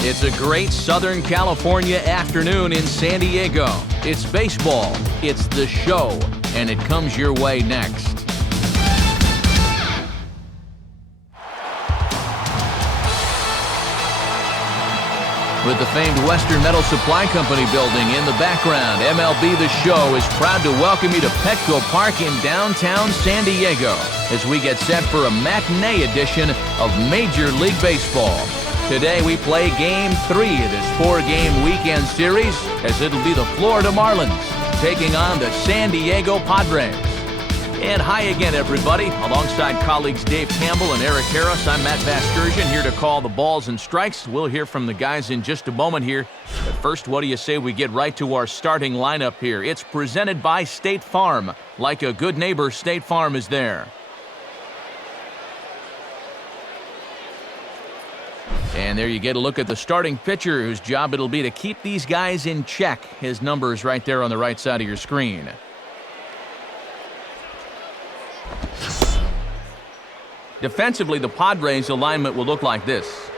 It's a great Southern California afternoon in San Diego. It's baseball, it's the show, and it comes your way next. With the famed Western Metal Supply Company building in the background, MLB The Show is proud to welcome you to Petco Park in downtown San Diego as we get set for a matinee edition of Major League Baseball. Today we play Game 3 of this 4-game weekend series as it'll be the Florida Marlins taking on the San Diego Padres. And hi again, everybody. Alongside colleagues Dave Campbell and Eric Harris, I'm Matt Vasgersian here to call the balls and strikes. We'll hear from the guys in just a moment here. But first, what do you say we get right to our starting lineup here? It's presented by State Farm. Like a good neighbor, State Farm is there. And there you get a look at the starting pitcher whose job it'll be to keep these guys in check. His number is right there on the right side of your screen. Defensively, the Padres' alignment will look like this.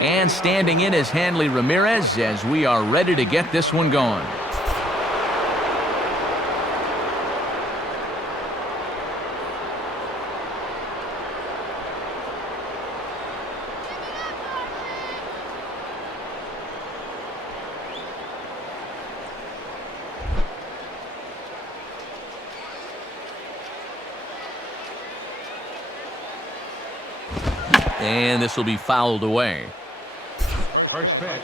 And standing in is Hanley Ramirez as we are ready to get this one going. And this will be fouled away. First pitch,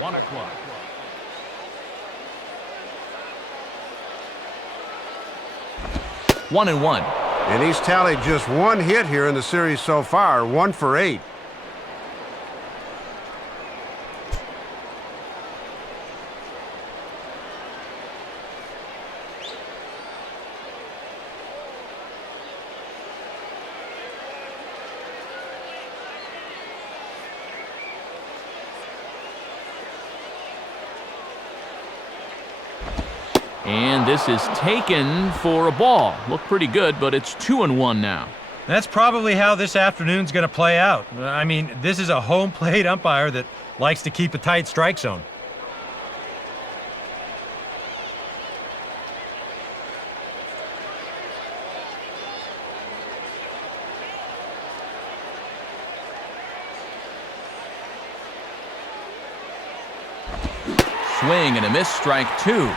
1 o'clock. One and one. And he's tallied just one hit here in the series so far, 1 for 8. And this is taken for a ball. Looked pretty good, but it's 2-1 now. That's probably how this afternoon's going to play out. I mean, this is a home plate umpire that likes to keep a tight strike zone. Swing and a miss, strike 2.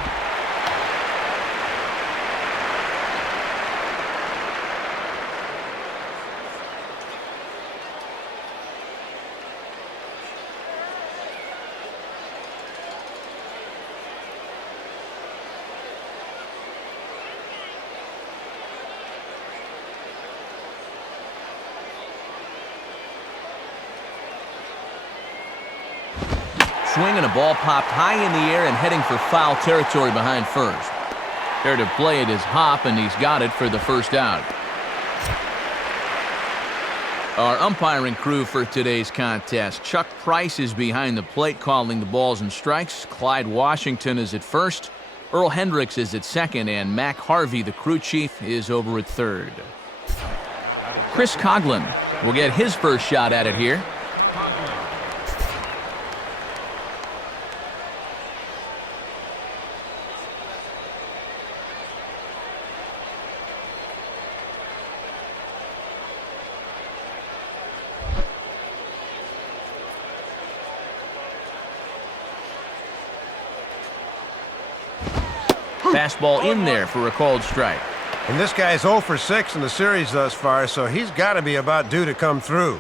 Swing and a ball popped high in the air and heading for foul territory behind first. There to play it is Hop, and he's got it for the first out. Our umpiring crew for today's contest. Chuck Price is behind the plate calling the balls and strikes. Clyde Washington is at first. Earl Hendricks is at second, and Mac Harvey, the crew chief, is over at third. Chris Coughlin will get his first shot at it here. Fastball in there for a called strike. And this guy's 0 for 6 in the series thus far, so he's got to be about due to come through.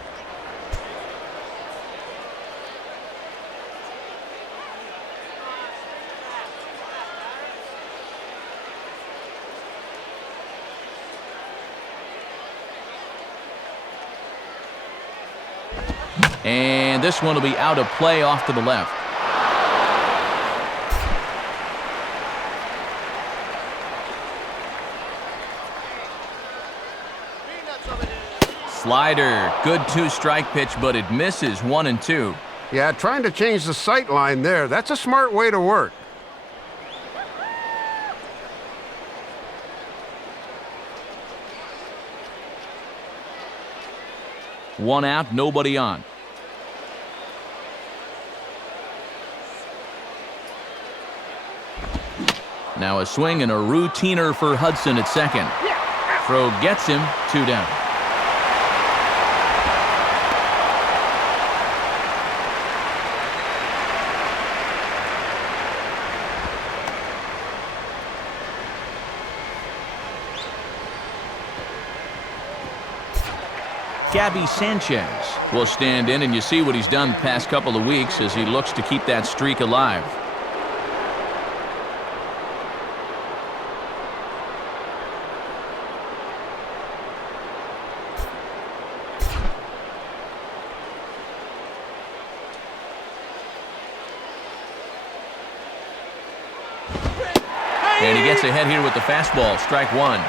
And this one will be out of play off to the left. Slider, good 2-strike pitch, but it misses 1-2. Yeah, trying to change the sight line there. That's a smart way to work. One out, nobody on. Now a swing and a routiner for Hudson at second. Throw gets him, 2 down. Gabby Sanchez will stand in, and you see what he's done the past couple of weeks as he looks to keep that streak alive. And he gets ahead here with the fastball, strike 1.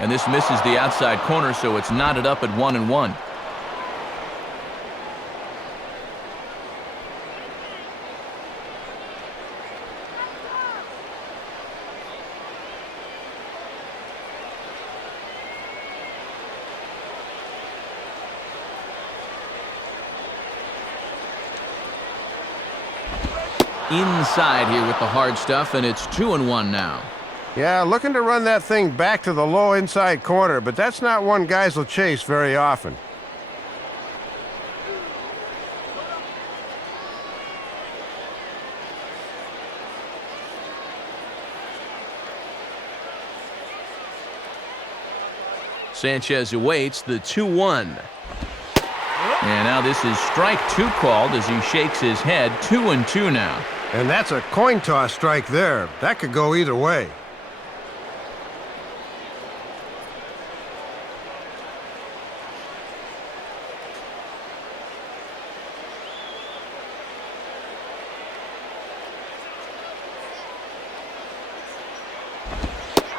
And this misses the outside corner, so it's knotted up at 1-1. Inside here with the hard stuff, and it's 2-1 now. Yeah, looking to run that thing back to the low inside corner, but that's not one guys will chase very often. Sanchez awaits the 2-1. And now this is strike 2 called as he shakes his head. 2-2 now. And that's a coin toss strike there. That could go either way.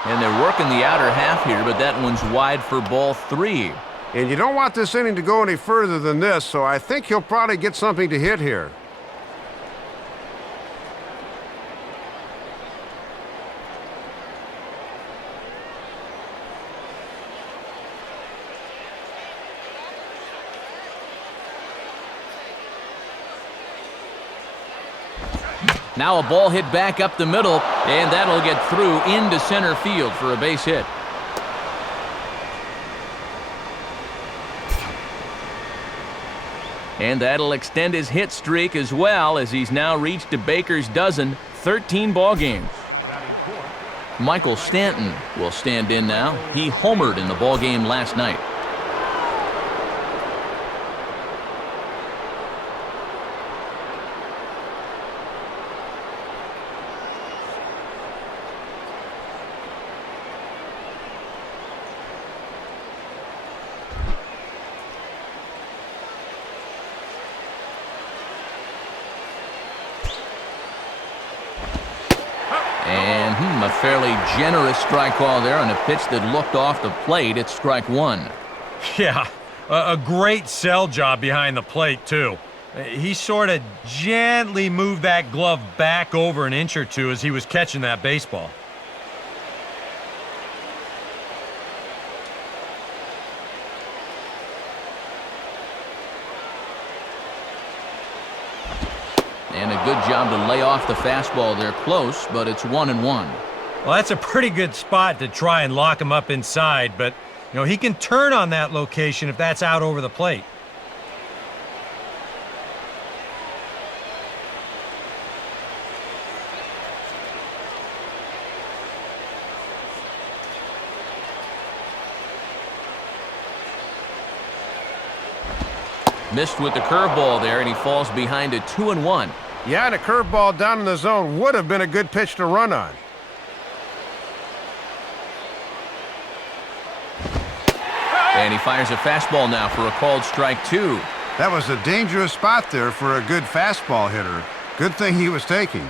And they're working the outer half here, but that one's wide for ball 3. And you don't want this inning to go any further than this, so I think he'll probably get something to hit here. Now a ball hit back up the middle, and that'll get through into center field for a base hit. And that'll extend his hit streak as well, as he's now reached a Baker's dozen, 13 ball games. Michael Stanton will stand in now. He homered in the ball game last night. And a fairly generous strike call there on a pitch that looked off the plate. It's strike 1. Yeah, a great sell job behind the plate, too. He sort of gently moved that glove back over an inch or two as he was catching that baseball. And a good job to lay off the fastball there close, but it's 1-1. Well, that's a pretty good spot to try and lock him up inside, but, you know, he can turn on that location if that's out over the plate. Missed with the curveball there, and he falls behind at 2-1. Yeah, and a curveball down in the zone would have been a good pitch to run on. And he fires a fastball now for a called strike 2. That was a dangerous spot there for a good fastball hitter. Good thing he was taking.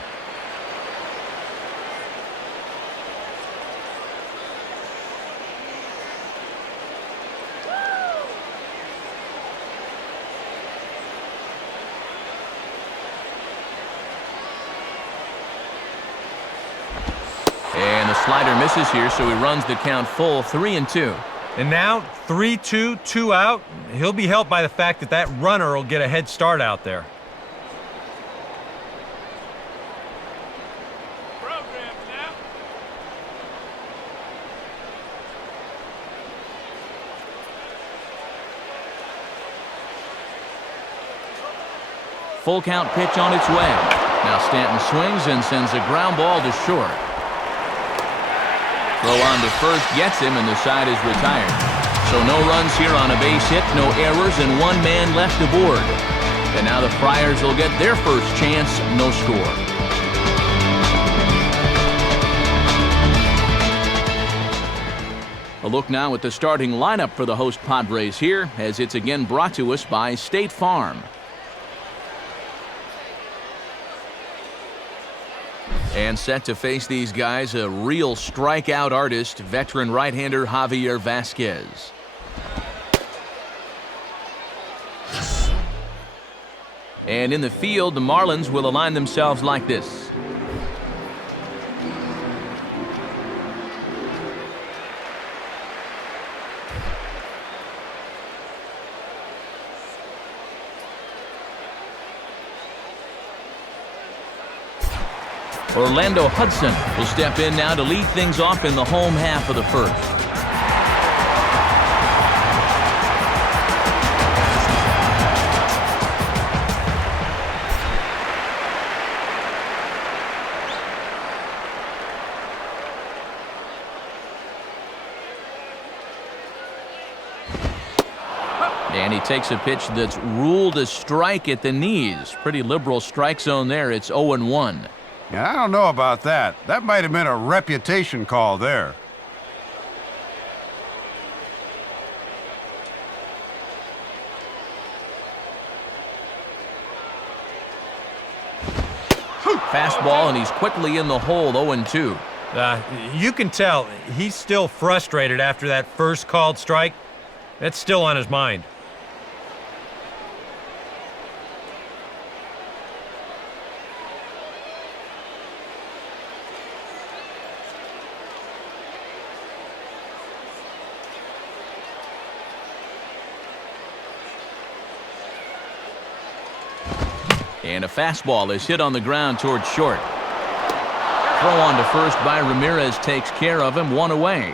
And the slider misses here, so he runs the count full, 3-2. And now 3-2, 2 out. He'll be helped by the fact that that runner will get a head start out there. Full count pitch on its way. Now Stanton swings and sends a ground ball to short. Throw on to first gets him, and the side is retired. So no runs here on a base hit, no errors, and one man left aboard. And now the Friars will get their first chance, no score. A look now at the starting lineup for the host Padres here, as it's again brought to us by State Farm. And set to face these guys, a real strikeout artist, veteran right-hander Javier Vasquez. And in the field, the Marlins will align themselves like this. Orlando Hudson will step in now to lead things off in the home half of the first. And he takes a pitch that's ruled a strike at the knees. Pretty liberal strike zone there. It's 0-1. Yeah, I don't know about that. That might have been a reputation call there. Fastball, and he's quickly in the hole, 0-2. You can tell he's still frustrated after that first called strike. That's still on his mind. And a fastball is hit on the ground towards short. Throw on to first by Ramirez takes care of him, one away.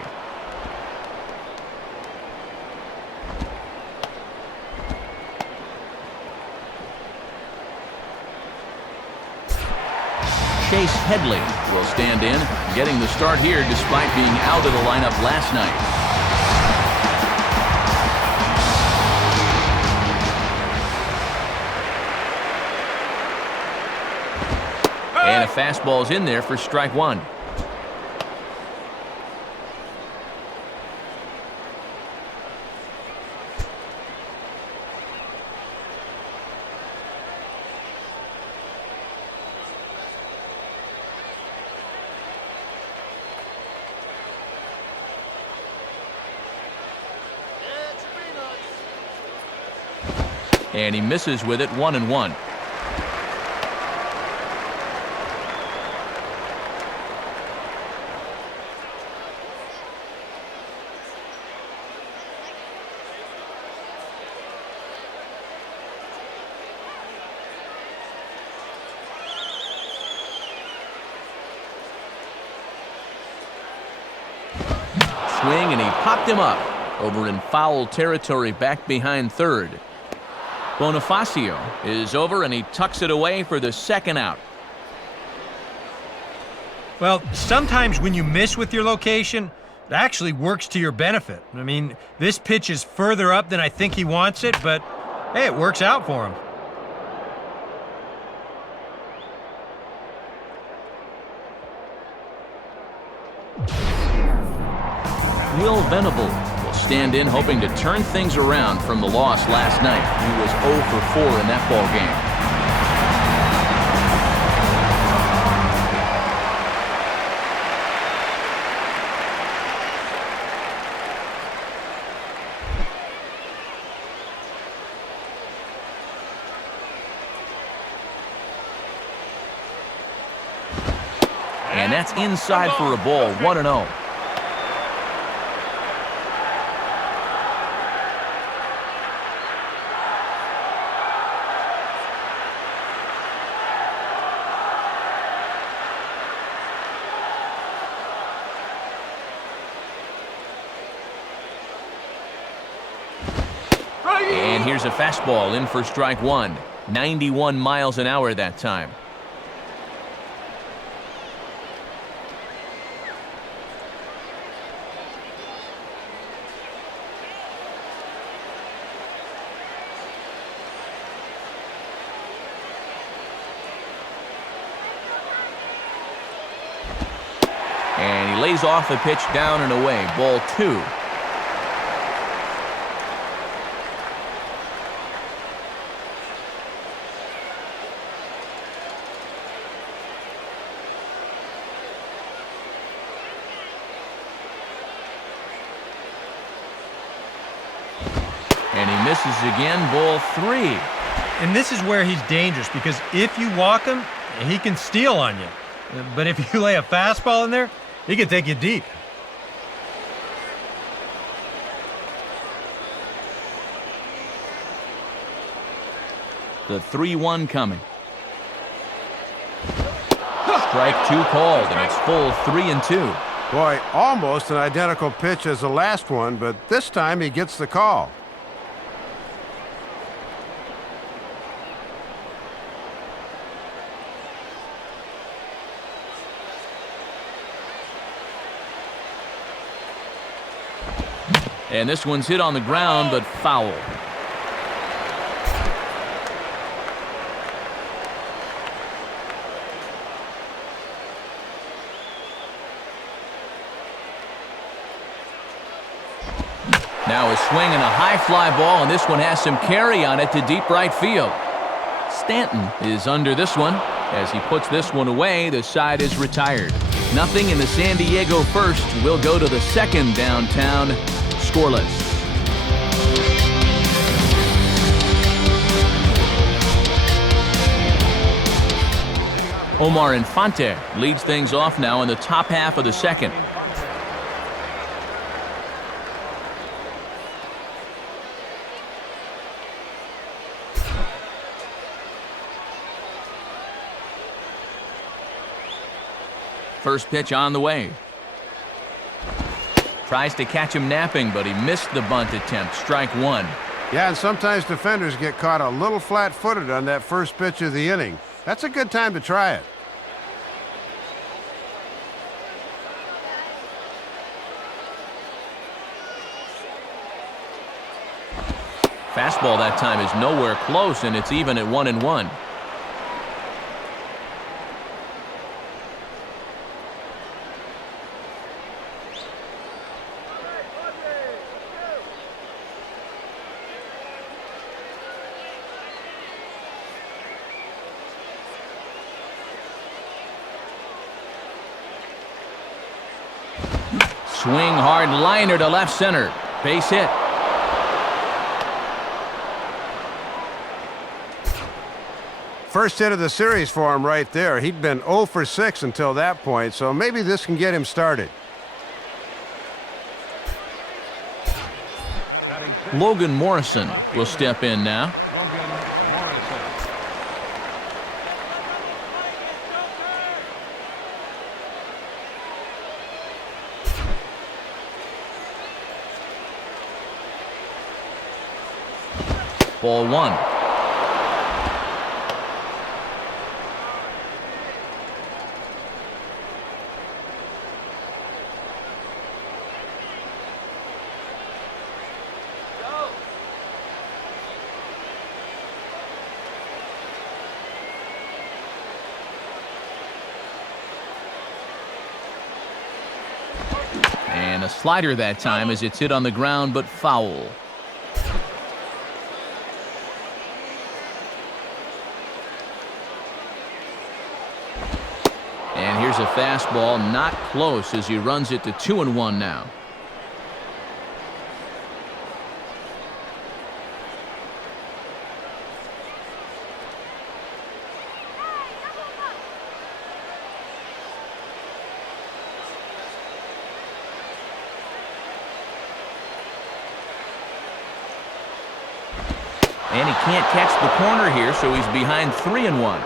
Chase Headley will stand in, getting the start here despite being out of the lineup last night. And a fastball's in there for strike 1. And he misses with it, 1-1. Swing, and he popped him up over in foul territory back behind third. Bonifacio is over, and he tucks it away for the second out. Well, sometimes when you miss with your location, it actually works to your benefit. I mean, this pitch is further up than I think he wants it, but hey, it works out for him. Will Venable will stand in hoping to turn things around from the loss last night. He was 0 for 4 in that ball game. And that's inside for a ball, 1-0. And here's a fastball in for strike one. 91 miles an hour that time. And he lays off the pitch down and away. Ball 2. And he misses again, ball 3. And this is where he's dangerous, because if you walk him, he can steal on you. But if you lay a fastball in there, he can take you deep. The 3-1 coming. Strike 2 called, and it's full 3-2. Boy, almost an identical pitch as the last one, but this time he gets the call. And this one's hit on the ground, but foul. Now a swing and a high fly ball, and this one has some carry on it to deep right field. Stanton is under this one. As he puts this one away, the side is retired. Nothing in the San Diego first. Will go to the second downtown. Scoreless. Omar Infante leads things off now in the top half of the second. First pitch on the way. Tries to catch him napping, but he missed the bunt attempt. Strike 1. Yeah, and sometimes defenders get caught a little flat-footed on that first pitch of the inning. That's a good time to try it. Fastball that time is nowhere close, and it's even at 1-1. Swing hard liner to left center. Base hit. First hit of the series for him right there. He'd been 0 for 6 until that point, so maybe this can get him started. Logan Morrison will step in now. Ball 1. And a slider that time as it's hit on the ground, but foul. And here's a fastball, not close as he runs it to 2-1 now. And he can't catch the corner here, so he's behind 3-1.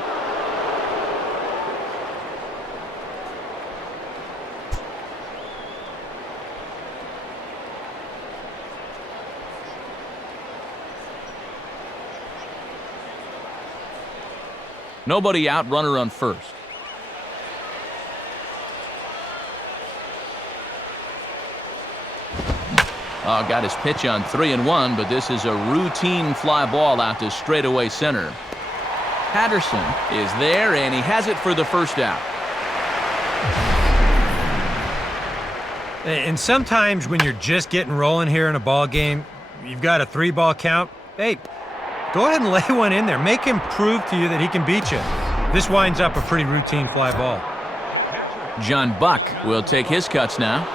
Nobody out, runner on first. Oh, got his pitch on 3-1, but this is a routine fly ball out to straightaway center. Patterson is there, and he has it for the first out. And sometimes when you're just getting rolling here in a ball game, you've got a 3-ball count. Hey, go ahead and lay one in there. Make him prove to you that he can beat you. This winds up a pretty routine fly ball. John Buck will take his cuts now.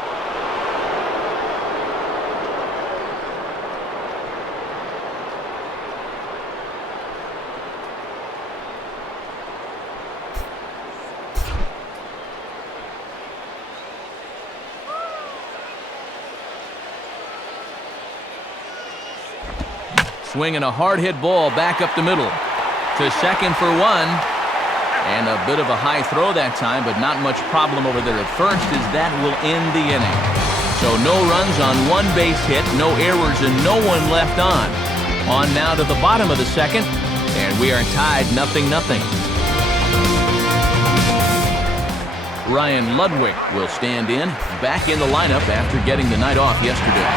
Swinging a hard-hit ball back up the middle. To second for one. And a bit of a high throw that time, but not much problem over there at first as that will end the inning. So no runs on one base hit, no errors, and no one left on. On now to the bottom of the second, and we are tied 0-0. Ryan Ludwig will stand in, back in the lineup after getting the night off yesterday.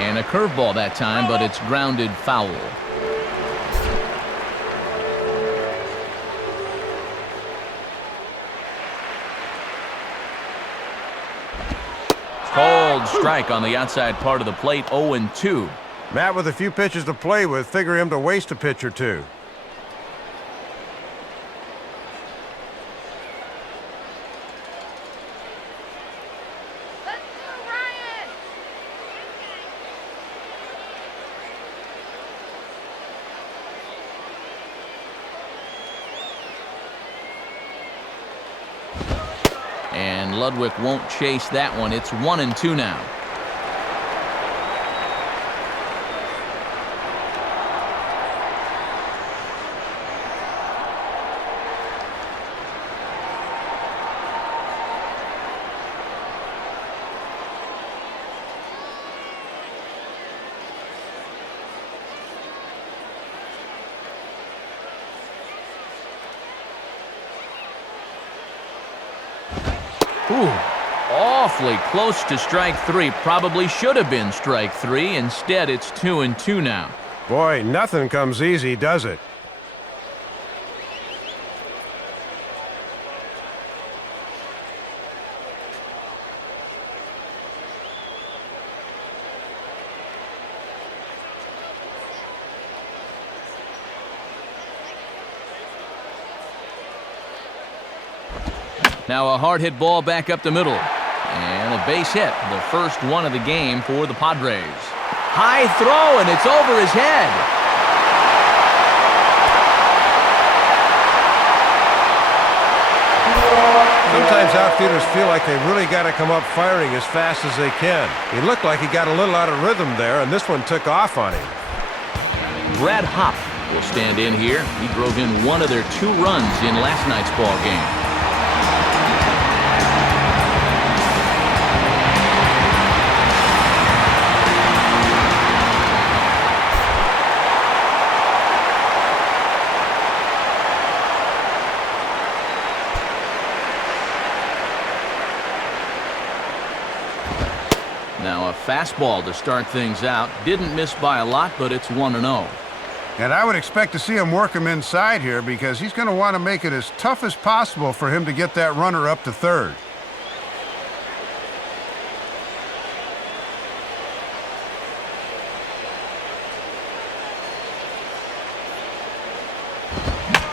And a curveball that time, but it's grounded foul. Cold strike on the outside part of the plate, 0-2. Matt with a few pitches to play with, figure him to waste a pitch or two. And Ludwig won't chase that one. It's 1-2 now. Ooh, awfully close to strike three. Probably should have been strike three. Instead, it's 2-2 now. Boy, nothing comes easy, does it? Now a hard hit ball back up the middle. And a base hit, the first one of the game for the Padres. High throw, and it's over his head. Sometimes outfielders feel like they really got to come up firing as fast as they can. He looked like he got a little out of rhythm there, and this one took off on him. Brad Hopp will stand in here. He drove in one of their 2 runs in last night's ball game. Now a fastball to start things out. Didn't miss by a lot, but it's 1-0. And I would expect to see him work him inside here because he's going to want to make it as tough as possible for him to get that runner up to third.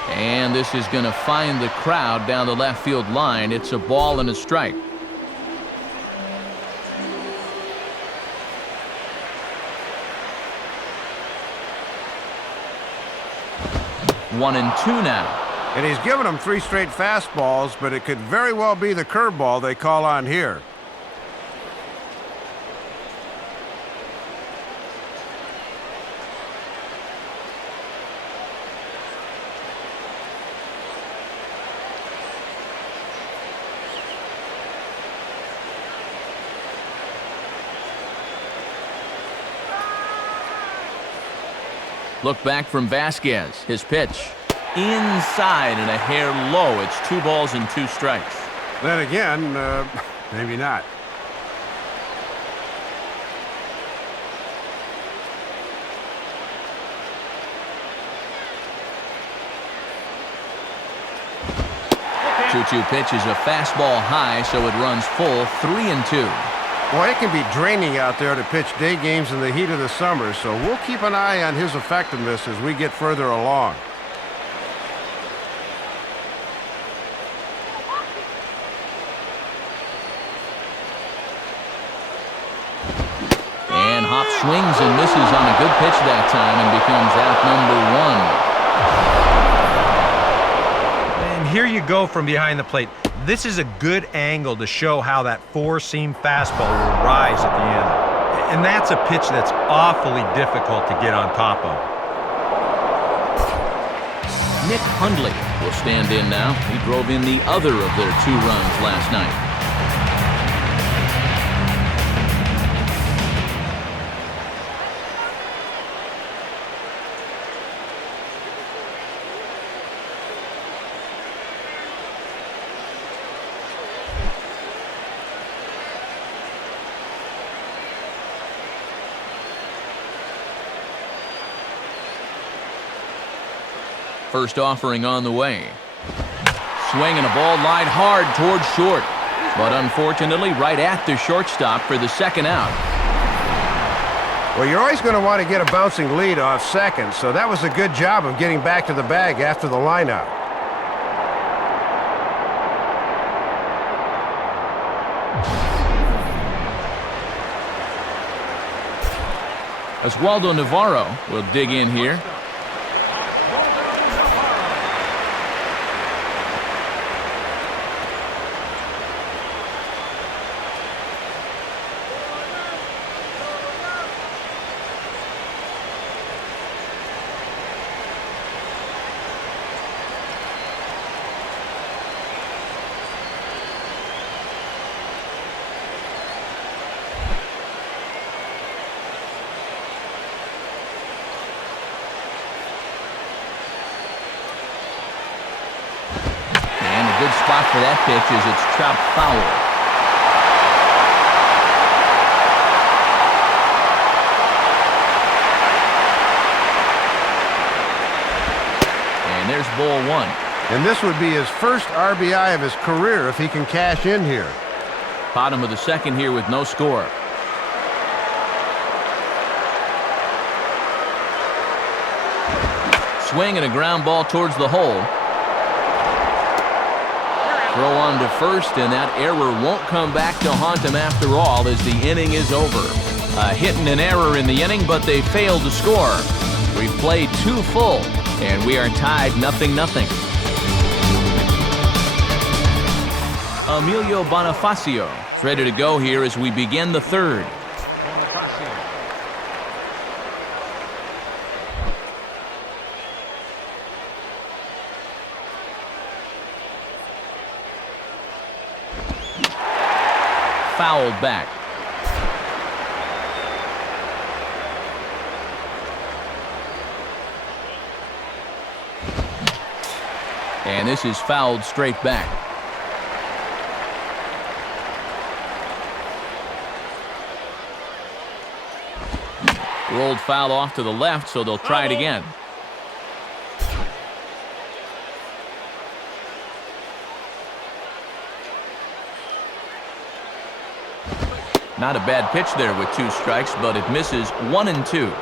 And this is going to find the crowd down the left field line. It's a ball and a strike. 1-2 now. And he's given them 3 straight fastballs, but it could very well be the curveball they call on here. Look back from Vasquez. His pitch. Inside and a hair low. It's 2 balls and 2 strikes. Then again, maybe not. Two-two pitch is a fastball high, so it runs full. 3-2. Boy, it can be draining out there to pitch day games in the heat of the summer, so we'll keep an eye on his effectiveness as we get further along. And Hop swings and misses on a good pitch that time and becomes out number 1. And here you go from behind the plate. This is a good angle to show how that 4-seam fastball will rise at the end. And that's a pitch that's awfully difficult to get on top of. Nick Hundley will stand in now. He drove in the other of their 2 runs last night. First offering on the way. Swing and a ball lined hard towards short. But unfortunately, right at the shortstop for the second out. Well, you're always going to want to get a bouncing lead off second, so that was a good job of getting back to the bag after the lineout. Oswaldo Navarro will dig in here. Good spot for that pitch as it's chopped foul. And there's ball 1. And this would be his first RBI of his career if he can cash in here. Bottom of the second here with no score. Swing and a ground ball towards the hole. Throw on to first, and that error won't come back to haunt him after all as the inning is over. A hit and an error in the inning, but they failed to score. We've played 2 full, and we are tied 0-0. Emilio Bonifacio is ready to go here as we begin the 3rd. Fouled back. And this is fouled straight back. Rolled foul off to the left, so they'll try it again. Not a bad pitch there with 2 strikes, but it misses 1-2.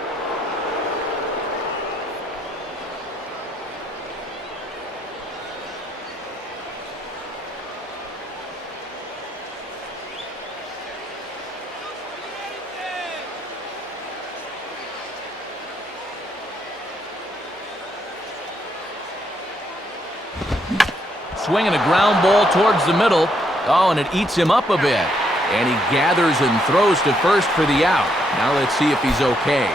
Swinging a ground ball towards the middle. Oh, and it eats him up a bit. And he gathers and throws to first for the out. Now let's see if he's okay.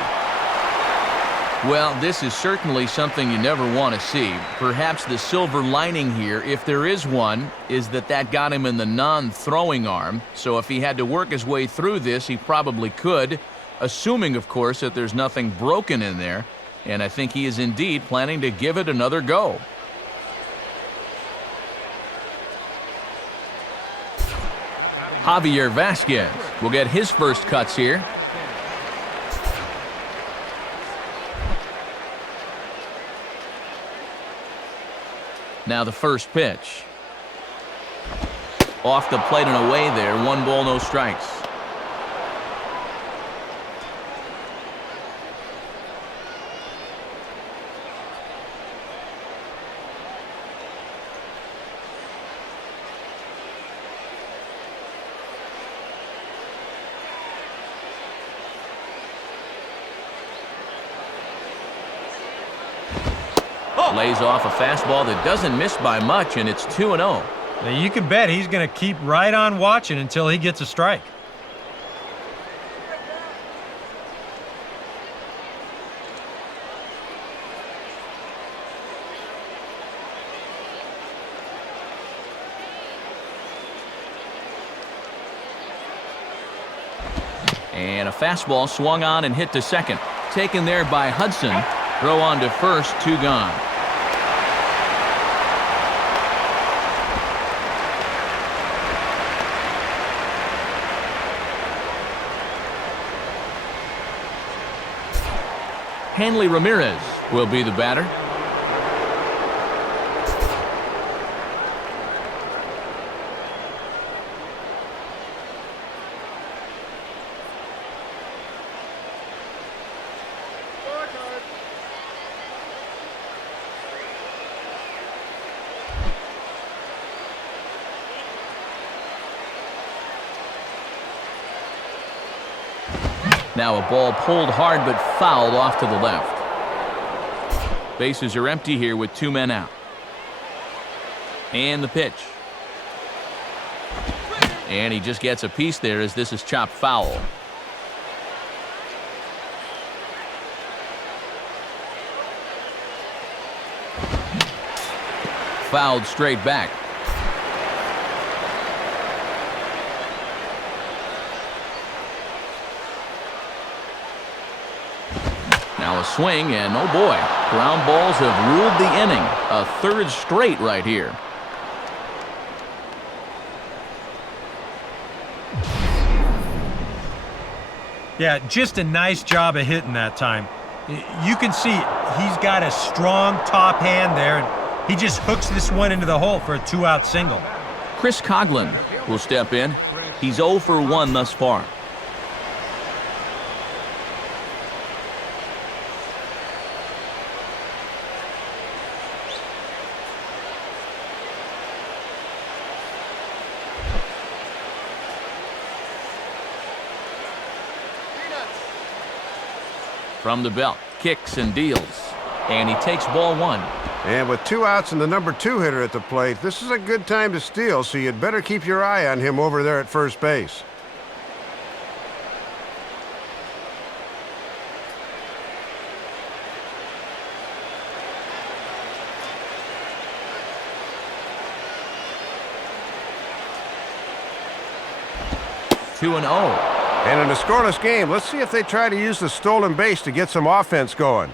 Well, this is certainly something you never want to see. Perhaps the silver lining here, if there is one, is that got him in the non-throwing arm. So if he had to work his way through this, he probably could, assuming, of course, that there's nothing broken in there. And I think he is indeed planning to give it another go. Javier Vasquez will get his first cuts here. Now the first pitch. Off the plate and away there. 1 ball, no strikes. Lays off a fastball that doesn't miss by much, and it's 2-0. Now you can bet he's going to keep right on watching until he gets a strike. And a fastball swung on and hit to second. Taken there by Hudson. Throw on to first, 2 gone. Hanley Ramirez will be the batter. Now a ball pulled hard but fouled off to the left. Bases are empty here with 2 men out. And the pitch. And he just gets a piece there as this is chopped foul. Fouled straight back. Now a swing, and oh boy, ground balls have ruled the inning. A 3rd straight right here. Yeah, just a nice job of hitting that time. You can see he's got a strong top hand there, and he just hooks this one into the hole for a 2-out single. Chris Coughlin will step in. He's 0 for 1 thus far. From the belt, kicks and deals, and he takes ball 1. And with 2 outs and the number 2 hitter at the plate, this is a good time to steal, so you'd better keep your eye on him over there at first base. Two and 0. And in a scoreless game, let's see if they try to use the stolen base to get some offense going.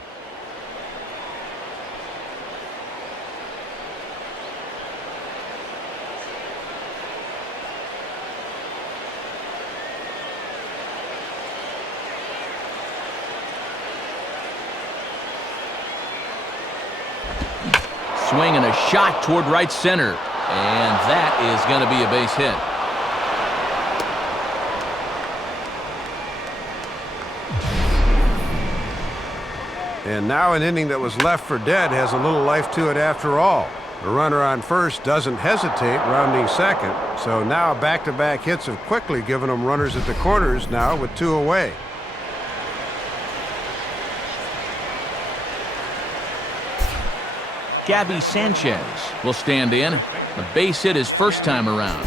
swing and a shot toward right center. And that is going to be a base hit. And now an inning that was left for dead has a little life to it after all. The runner on first doesn't hesitate, rounding second. So now back-to-back hits have quickly given them runners at the corners now with 2 away. Gabby Sanchez will stand in. A base hit his first time around.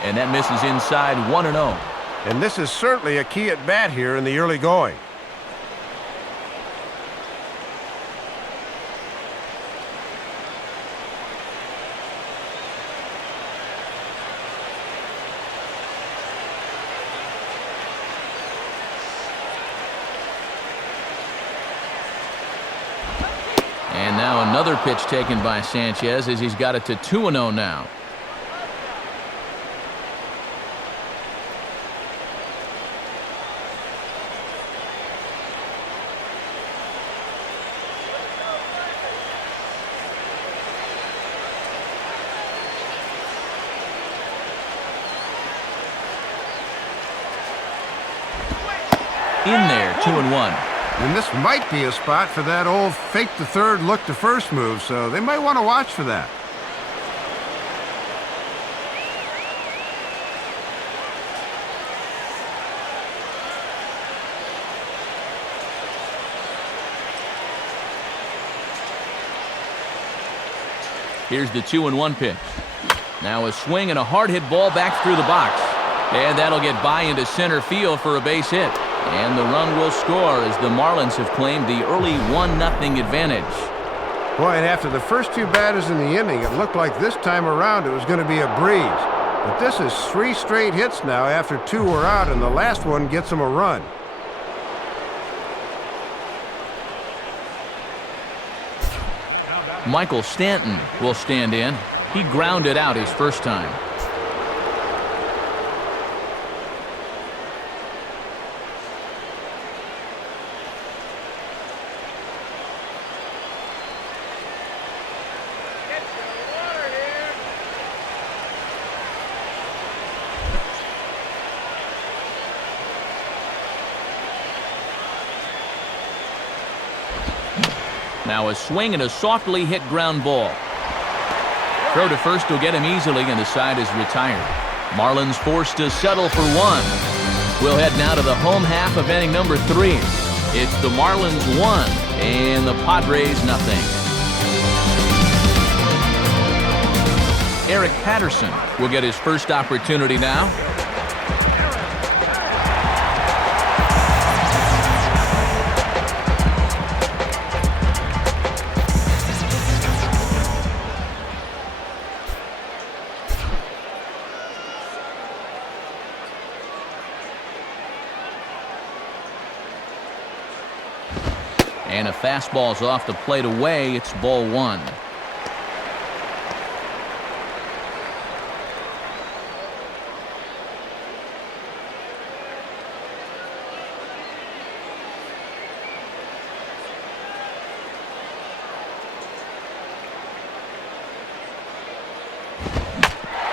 And that misses inside 1-0. And this is certainly a key at bat here in the early going. And now another pitch taken by Sanchez as he's got it to 2-0 now. In there, 2-1. And this might be a spot for that old fake the third, look to first move, so they might want to watch for that. Here's the 2-1 pitch. Now a swing and a hard hit ball back through the box. And that'll get by into center field for a base hit. And the run will score as the Marlins have claimed the early 1-0 advantage. Boy, and after the first 2 batters in the inning, it looked like this time around it was going to be a breeze. But this is 3 straight hits now after 2 were out, and the last one gets them a run. Michael Stanton will stand in. He grounded out his first time. Now a swing and a softly hit ground ball. Throw to first will get him easily, and the side is retired. Marlins forced to settle for 1. We'll head now to the home half of inning number 3. It's the Marlins 1 and the Padres nothing. Eric Patterson will get his first opportunity now. And a fastball's off the plate away. It's ball 1.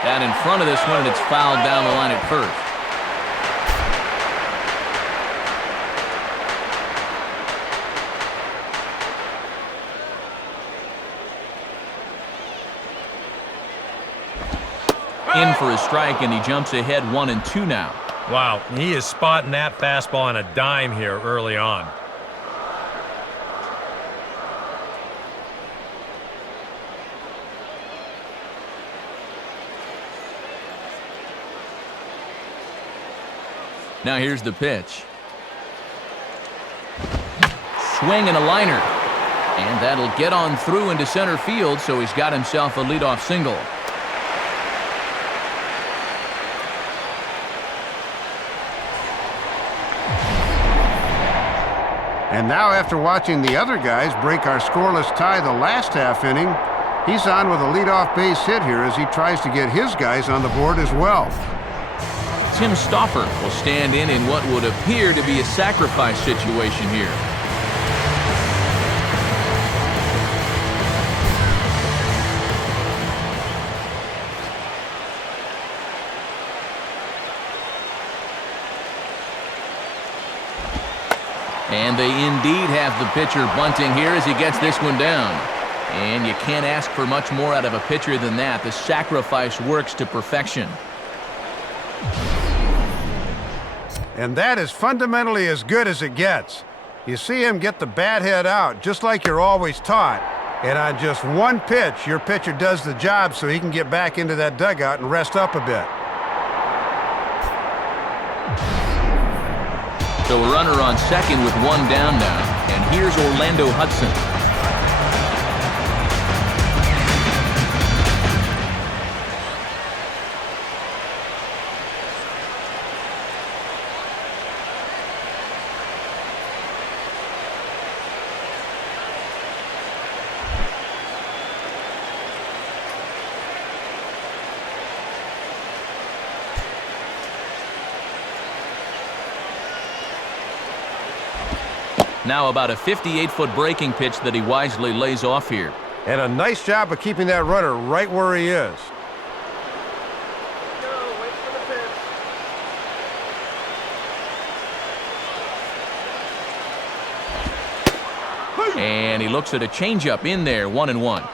Down in front of this one, and it's fouled down the line at first. In for a strike, and he jumps ahead 1-2 now. Wow, he is spotting that fastball on a dime here early on. Now here's the pitch. Swing and a liner. And that'll get on through into center field, so he's got himself a leadoff single. And now, after watching the other guys break our scoreless tie the last half inning, he's on with a leadoff base hit here as he tries to get his guys on the board as well. Tim Stauffer will stand in what would appear to be a sacrifice situation here. And they indeed have the pitcher bunting here as he gets this one down. And you can't ask for much more out of a pitcher than that. The sacrifice works to perfection. And that is fundamentally as good as it gets. You see him get the bat head out, just like you're always taught. And on just one pitch, your pitcher does the job so he can get back into that dugout and rest up a bit. So a runner on second with one down now. And here's Orlando Hudson. Now about a 58-foot breaking pitch that he wisely lays off here. And a nice job of keeping that runner right where he is. And he looks at a changeup in there, 1-1.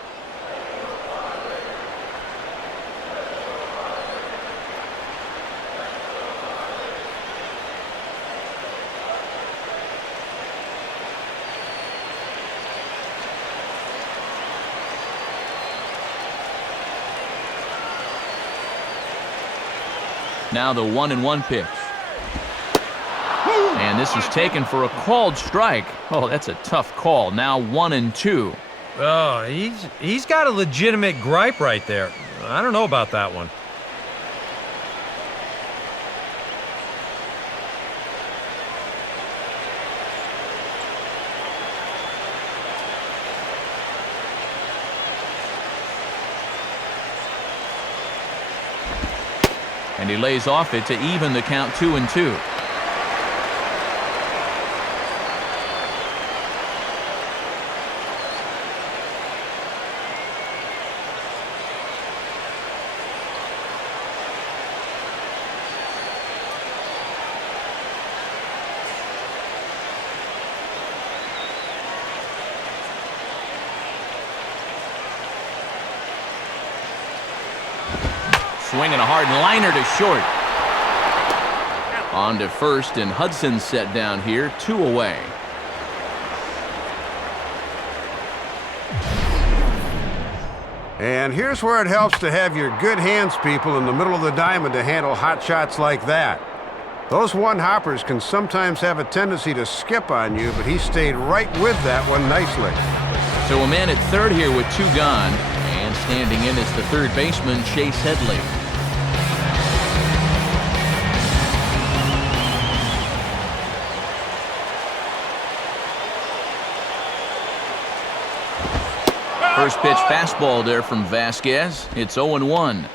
Now the 1-1 pitch. And this is taken for a called strike. Oh, that's a tough call. Now 1-2. Oh, he's got a legitimate gripe right there. I don't know about that one. And he lays off it to even the count 2-2. Swinging a hard liner to short. On to first, and Hudson's set down here, 2 away. And here's where it helps to have your good hands people in the middle of the diamond to handle hot shots like that. Those one-hoppers can sometimes have a tendency to skip on you, but he stayed right with that one nicely. So a man at third here with 2 gone, and standing in is the third baseman, Chase Headley. First pitch fastball there from Vasquez. It's 0-1.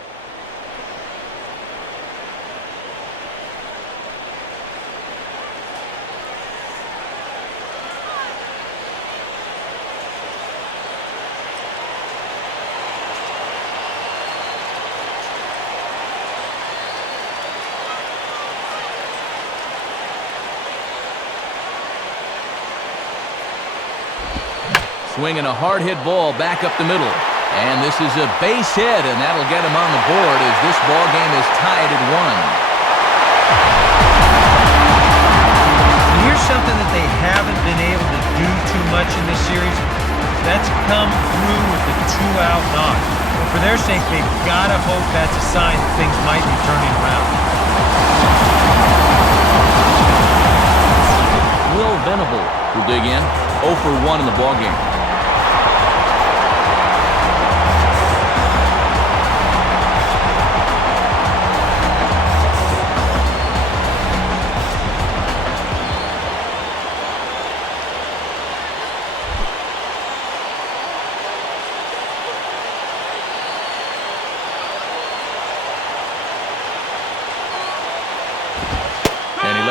Swinging a hard hit ball back up the middle. And this is a base hit, and that'll get him on the board as this ball game is tied at 1. And here's something that they haven't been able to do too much in this series. That's come through with the 2-out knock. But for their sake, they've got to hope that's a sign that things might be turning around. Will Venable will dig in, 0 for 1 in the ballgame.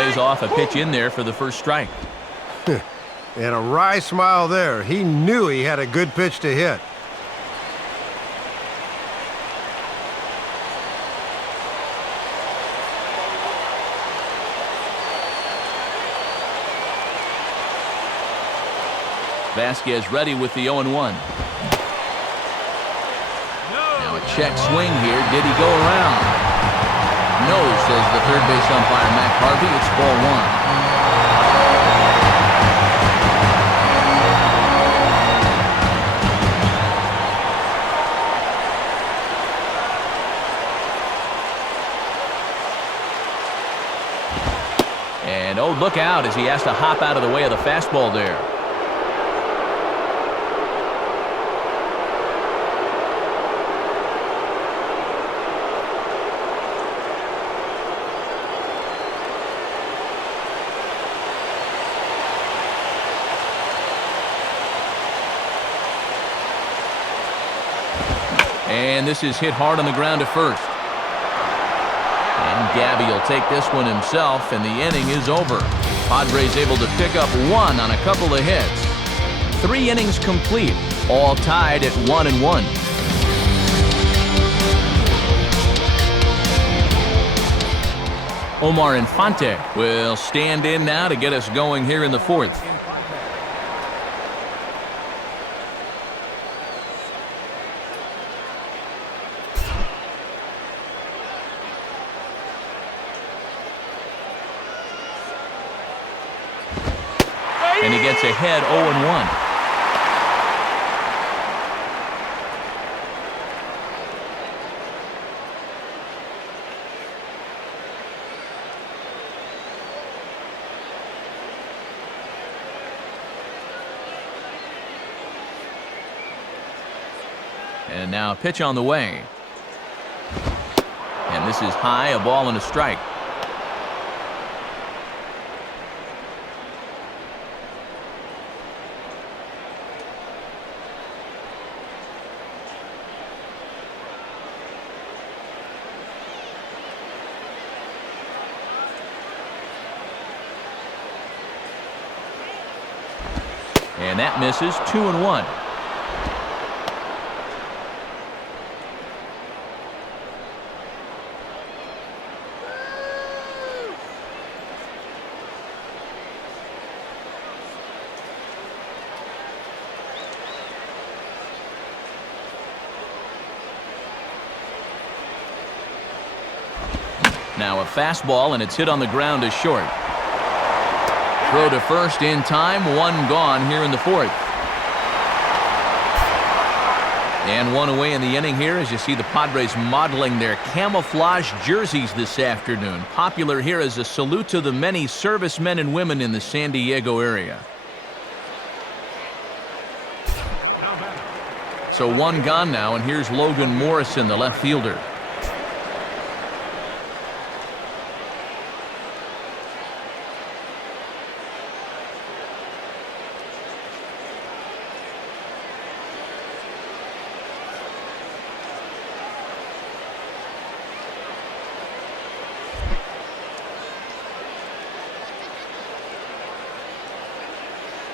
lays off a pitch in there for the first strike. And a wry smile there. He knew he had a good pitch to hit. Vasquez ready with the 0-1. Now a check swing here. Did he go around? No, says the third base umpire, Mac Harvey. It's ball one. And oh, look out as he has to hop out of the way of the fastball there. And this is hit hard on the ground to first. And Gabby will take this one himself, and the inning is over. Padres able to pick up one on a couple of hits. 3 innings complete, all tied at 1-1. Omar Infante will stand in now to get us going here in the 4th. And he gets ahead 0-1. And now a pitch on the way. And this is high, a ball and a strike. And that misses. 2-1. Now a fastball, and it's hit on the ground to short. Throw to first in time, 1 gone here in the 4th. And 1 away in the inning here as you see the Padres modeling their camouflage jerseys this afternoon. Popular here as a salute to the many servicemen and women in the San Diego area. So 1 gone now, and here's Logan Morrison, the left fielder.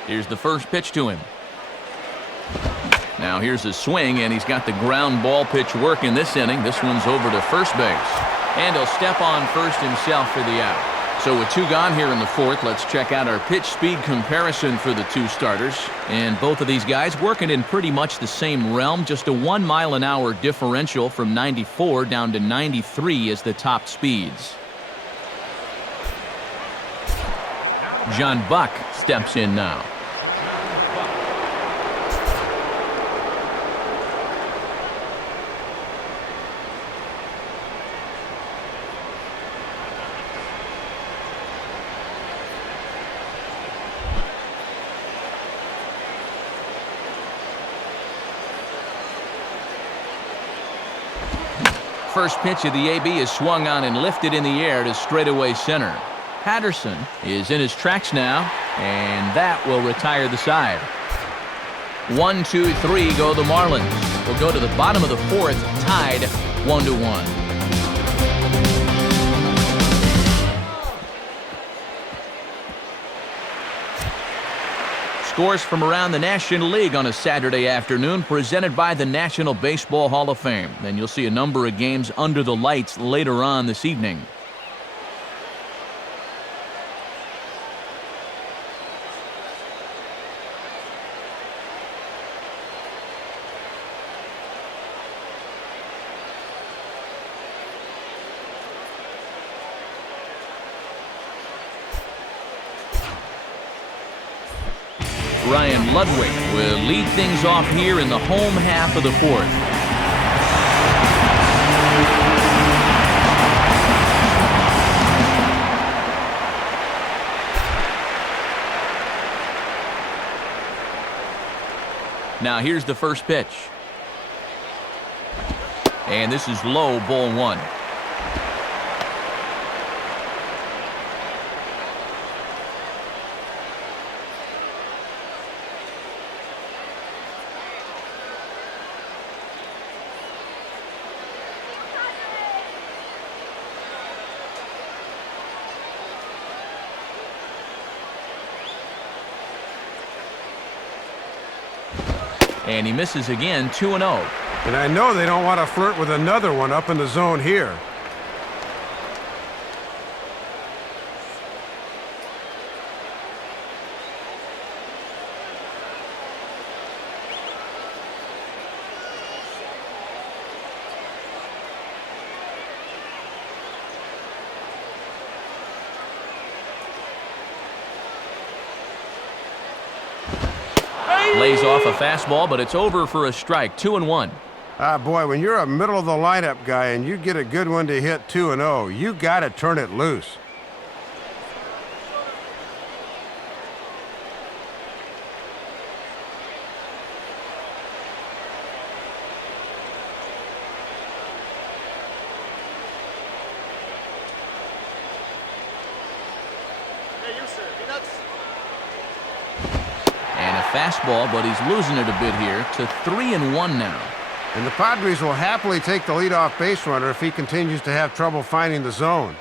Here's the first pitch to him. Now here's a swing, and he's got the ground ball pitch working this inning. This one's over to first base. And he'll step on first himself for the out. So with 2 gone here in the 4th, let's check out our pitch speed comparison for the 2 starters. And both of these guys working in pretty much the same realm. Just a 1 mile an hour differential from 94 down to 93 as the top speeds. John Buck steps in now. First pitch of the AB is swung on and lifted in the air to straightaway center. Patterson is in his tracks now, and that will retire the side. 1, 2, 3 go the Marlins. We'll go to the bottom of the 4th, tied 1-1. Scores from around the National League on a Saturday afternoon, presented by the National Baseball Hall of Fame. And you'll see a number of games under the lights later on this evening. Ryan Ludwig will lead things off here in the home half of the fourth. Now here's the first pitch. And this is low, ball one. And he misses again, 2-0. And I know they don't want to flirt with another one up in the zone here. Lays off a fastball, but it's over for a strike, 2-1. Ah, boy, when you're a middle-of-the-lineup guy and you get a good one to hit 2-0, you got to turn it loose. Fastball, but he's losing it a bit here to 3-1 now. And the Padres will happily take the leadoff base runner if he continues to have trouble finding the zone.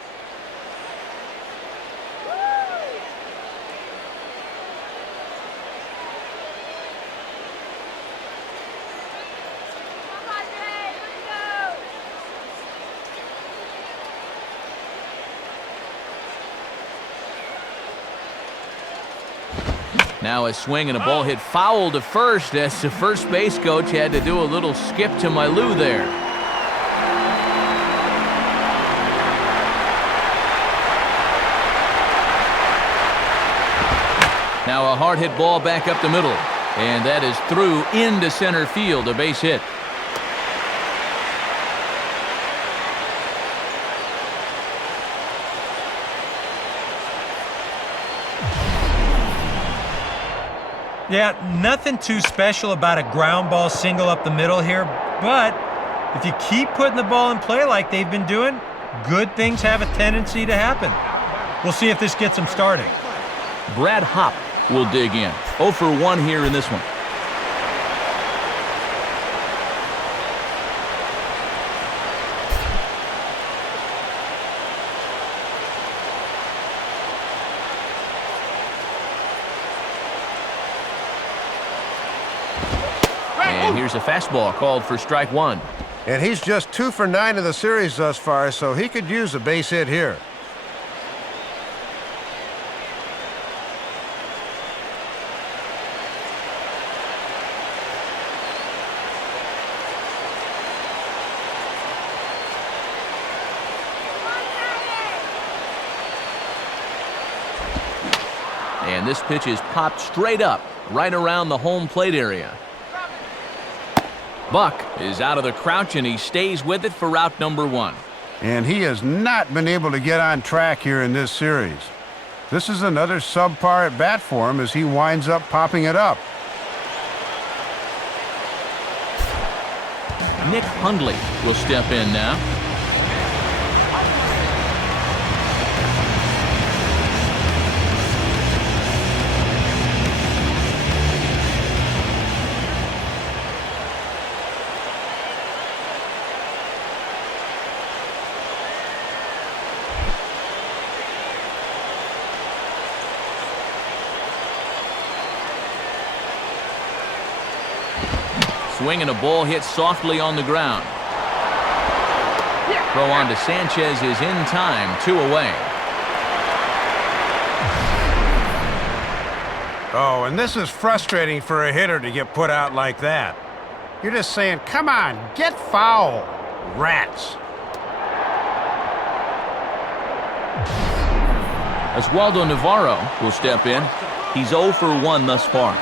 Now a swing and a ball hit foul to first as the first base coach had to do a little skip to my loo there. Now a hard hit ball back up the middle, and that is through into center field, a base hit. Yeah, nothing too special about a ground ball single up the middle here, but if you keep putting the ball in play like they've been doing, good things have a tendency to happen. We'll see if this gets them starting. Brad Hopp will dig in. 0 for 1 here in this one. And here's a fastball called for strike one. And he's just 2 for 9 in the series thus far, so he could use a base hit here. And this pitch is popped straight up, right around the home plate area. Buck is out of the crouch, and he stays with it for out number 1. And he has not been able to get on track here in this series. This is another subpar at bat for him as he winds up popping it up. Nick Hundley will step in now. swing and a ball hit softly on the ground. Throw on to Sanchez is in time, 2 away. Oh, and this is frustrating for a hitter to get put out like that. You're just saying, come on, get foul, rats. Oswaldo Navarro will step in. He's 0 for 1 thus far.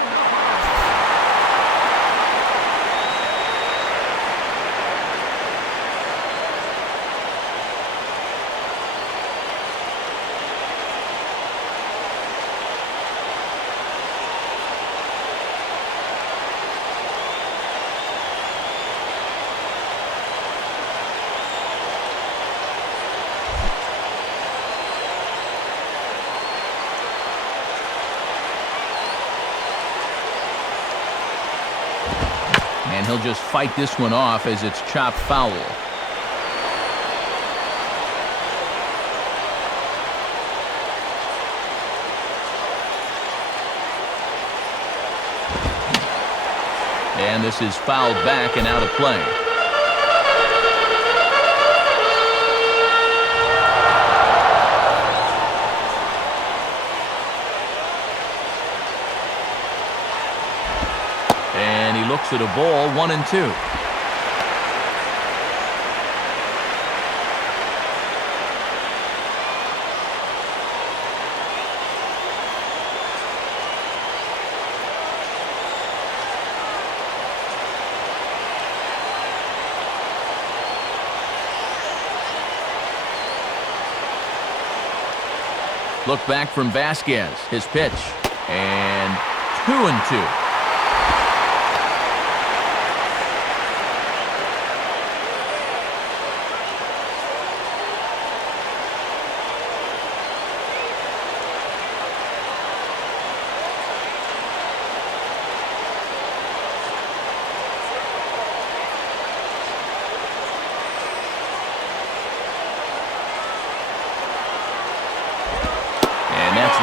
And he'll just fight this one off as it's chopped foul. And this is fouled back and out of play. Looks at a ball, 1-2. Look back from Vasquez. His pitch. And 2-2.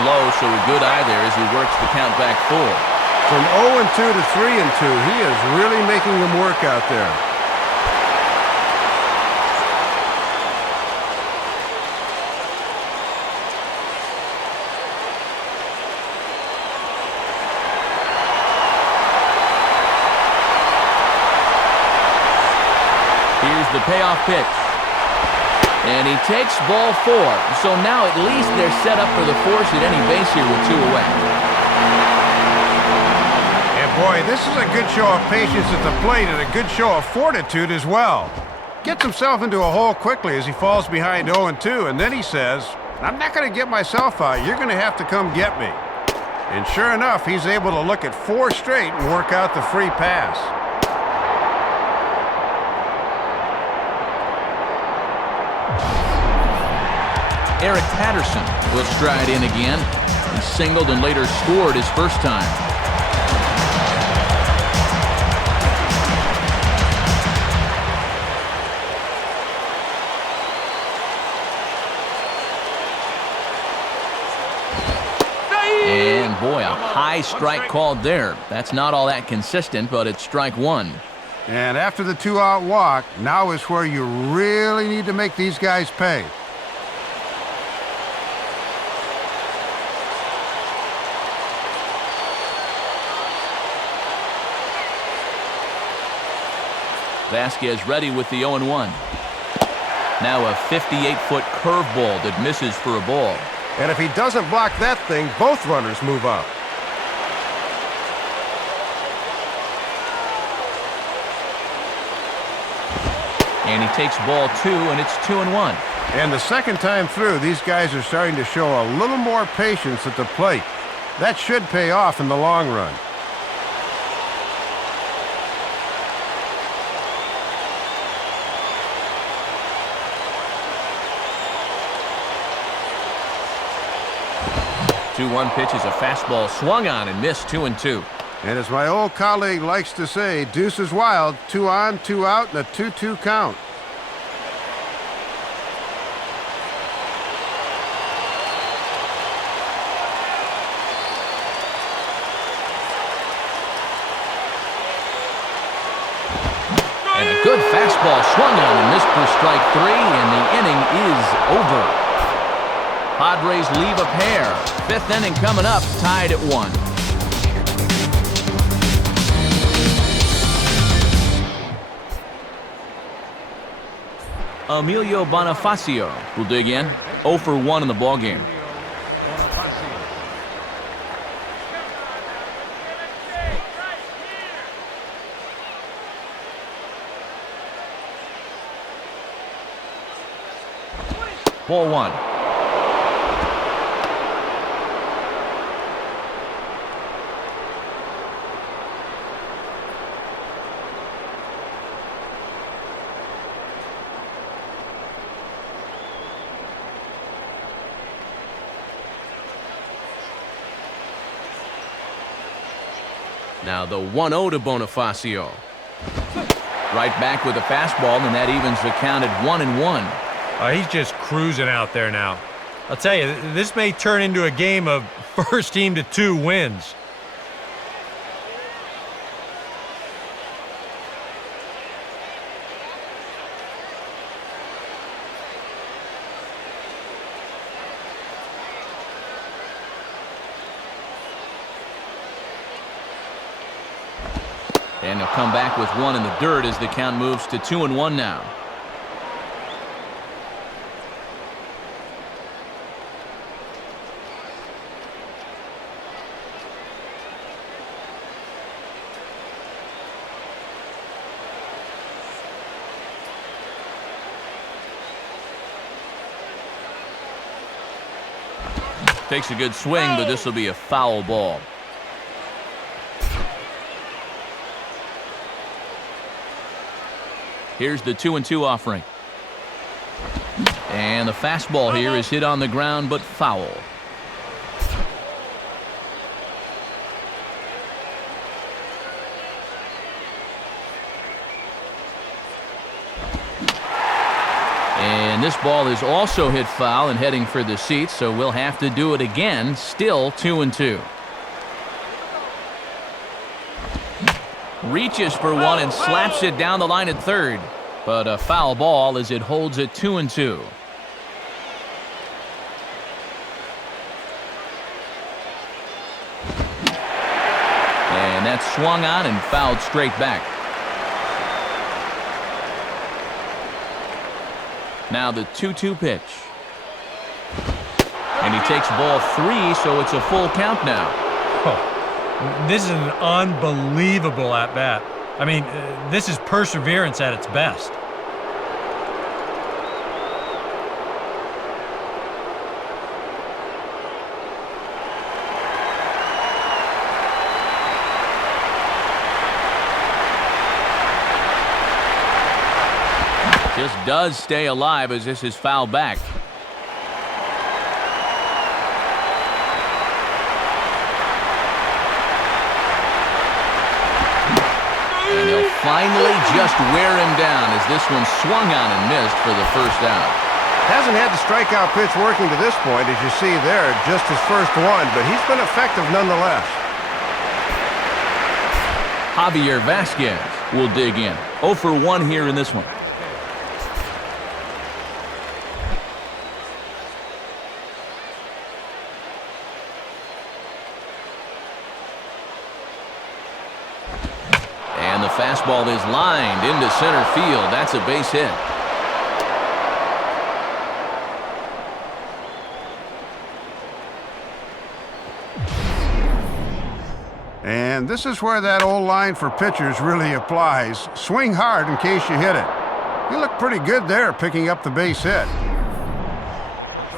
Low, so a good eye there as he works the count back 4. From 0-2 to 3-2, he is really making them work out there. Here's the payoff pitch. And he takes ball 4. So now at least they're set up for the force at any base here with 2 away. And boy, this is a good show of patience at the plate and a good show of fortitude as well. Gets himself into a hole quickly as he falls behind 0-2, and then he says, I'm not going to get myself out. You're going to have to come get me. And sure enough, he's able to look at 4 straight and work out the free pass. Eric Patterson will stride in again. He singled and later scored his first time. And boy, a high strike called there. That's not all that consistent, but it's strike 1. And after the 2-out walk, now is where you really need to make these guys pay. Vasquez ready with the 0-1. Now a 58-foot curveball that misses for a ball. And if he doesn't block that thing, both runners move up. And he takes ball 2, and it's 2-1. And the second time through, these guys are starting to show a little more patience at the plate. That should pay off in the long run. Two-one pitch is a fastball swung on and missed, 2-2. And as my old colleague likes to say, deuce is wild, 2 on, 2 out, and a 2-2 count. fastball swung on and missed for strike 3, and the inning is over. Padres leave a pair. 5th inning coming up, tied at 1. Emilio Bonifacio will dig in. 0 for 1 in the ballgame. Ball 1. Now the 1-0 to Bonifacio. Right back with a fastball, and that evens the count at 1-1. He's just cruising out there now. I'll tell you, this may turn into a game of first team to 2 wins. And he'll come back with 1 in the dirt as the count moves to 2-1 now. Takes a good swing, but this will be a foul ball. Here's the 2-2 offering. And the fastball here is hit on the ground, but foul. And this ball is also hit foul and heading for the seats, so we'll have to do it again. Still 2-2. Reaches for 1 and slaps it down the line at third. But a foul ball as it holds at 2-2. And that's swung on and fouled straight back. Now the 2-2 pitch. And he takes ball 3, so it's a full count now. Oh. This is an unbelievable at-bat. I mean, this is perseverance at its best. Just does stay alive as this is fouled back. And he'll finally just wear him down as this one swung on and missed for the first out. Hasn't had the strikeout pitch working to this point, as you see there, just his first one, but he's been effective nonetheless. Javier Vasquez will dig in. 0 for 1 here in this one. And the fastball is lined into center field. That's a base hit. And this is where that old line for pitchers really applies. Swing hard in case you hit it. He looked pretty good there picking up the base hit.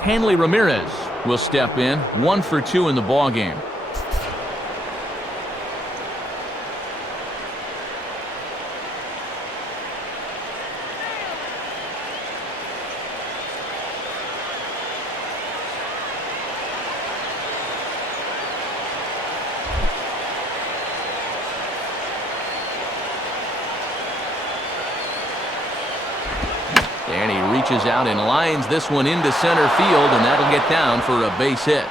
Hanley Ramirez will step in. 1 for 2 in the ballgame. And he reaches out and lines this one into center field, and that'll get down for a base hit.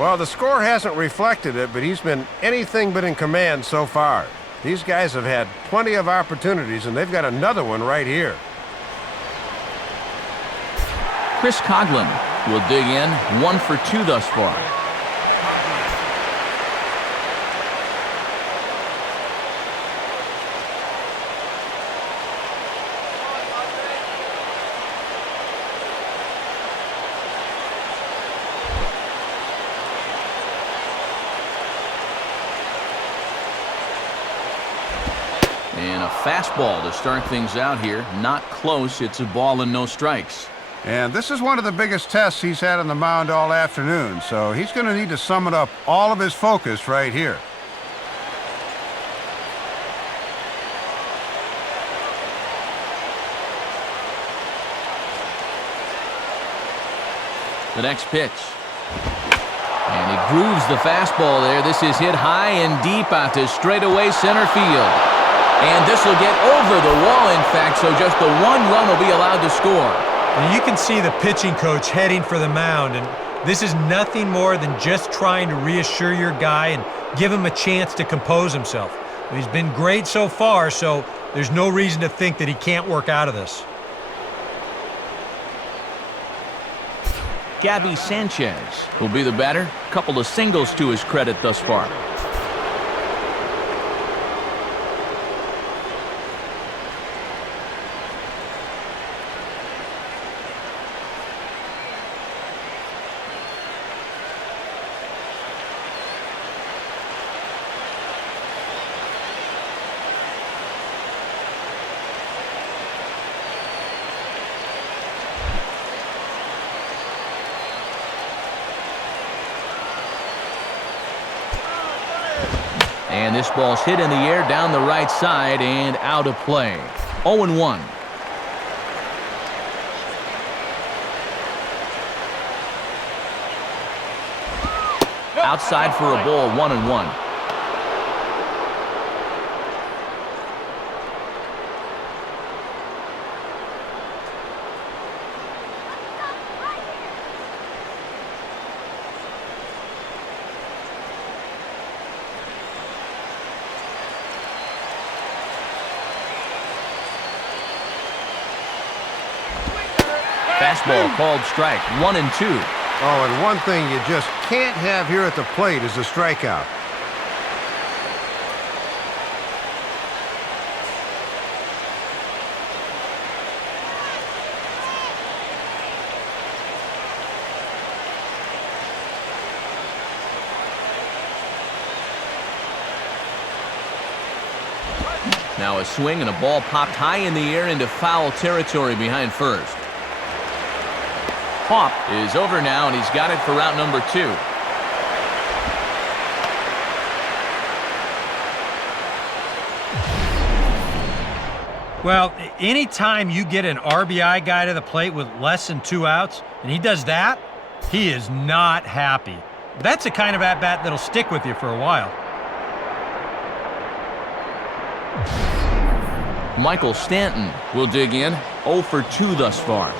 Well, the score hasn't reflected it, but he's been anything but in command so far. These guys have had plenty of opportunities, and they've got another one right here. Chris Coughlin will dig in, 1 for 2 thus far. And a fastball to start things out here. Not close. It's a ball and no strikes. And this is one of the biggest tests he's had on the mound all afternoon, so he's going to need to summon up all of his focus right here. The next pitch. And he grooves the fastball there. This is hit high and deep out to straightaway center field. And this will get over the wall, in fact, so just the 1 run will be allowed to score. And you can see the pitching coach heading for the mound, and this is nothing more than just trying to reassure your guy and give him a chance to compose himself. He's been great so far, so there's no reason to think that he can't work out of this. Gabby Sanchez will be the batter. Couple of singles to his credit thus far. And this ball's hit in the air down the right side and out of play. 0-1. Outside for a ball, 1-1. Fastball called strike, 1-2. Oh, and one thing you just can't have here at the plate is a strikeout. Now a swing and a ball popped high in the air into foul territory behind first. Pop is over now, and he's got it for route number 2. Well, anytime you get an RBI guy to the plate with less than 2 outs, and he does that, he is not happy. That's the kind of at-bat that'll stick with you for a while. Michael Stanton will dig in, 0 for 2 thus far.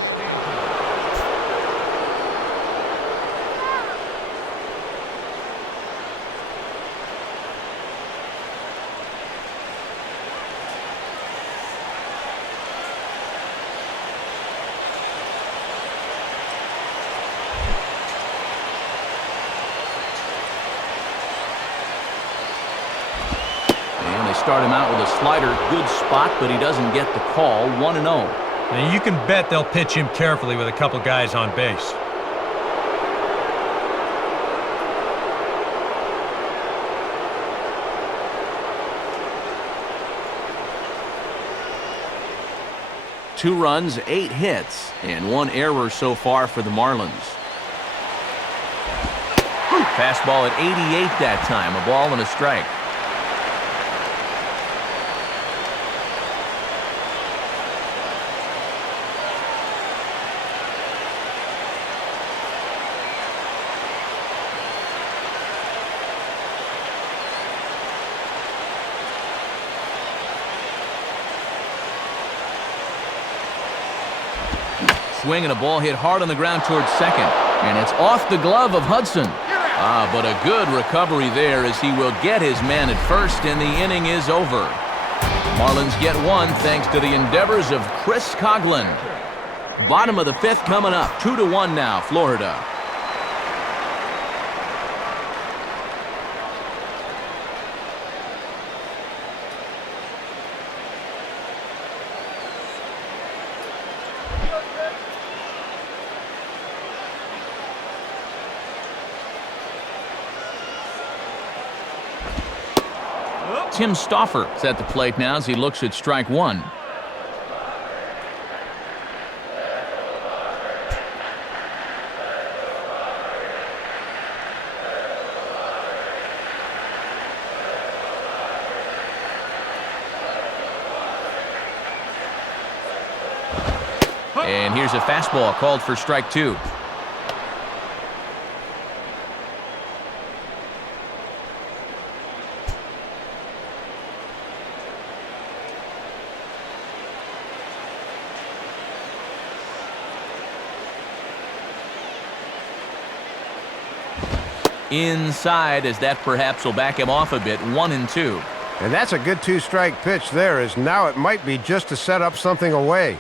Start him out with a slider, good spot, but he doesn't get the call. 1-0. Now you can bet they'll pitch him carefully with a couple guys on base. Two runs, 8 hits, and 1 error so far for the Marlins. Fastball at 88 that time, a ball and a strike. Swing and a ball hit hard on the ground towards second. And it's off the glove of Hudson. But a good recovery there as he will get his man at first, and the inning is over. Marlins get one thanks to the endeavors of Chris Coughlin. Bottom of the fifth coming up. 2-1 now, Florida. Tim Stauffer is at the plate now as he looks at strike one. And here's a fastball called for strike two. Inside, as that perhaps will back him off a bit. 1-2. And that's a good two-strike pitch there, as now it might be just to set up something away.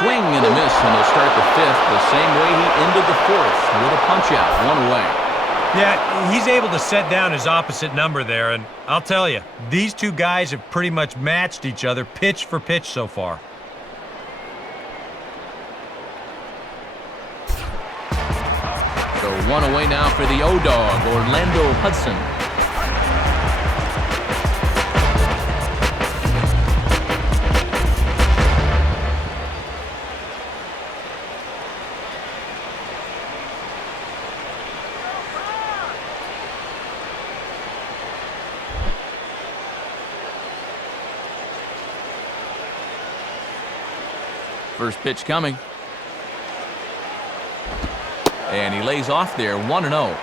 Swing and a miss, and he'll start the fifth the same way he ended the fourth, with a punch-out, one away. Yeah, he's able to set down his opposite number there, and I'll tell you, these two guys have pretty much matched each other pitch for pitch so far. So one away now for the O-Dog, Orlando Hudson. First pitch coming. And he lays off there, 1-0.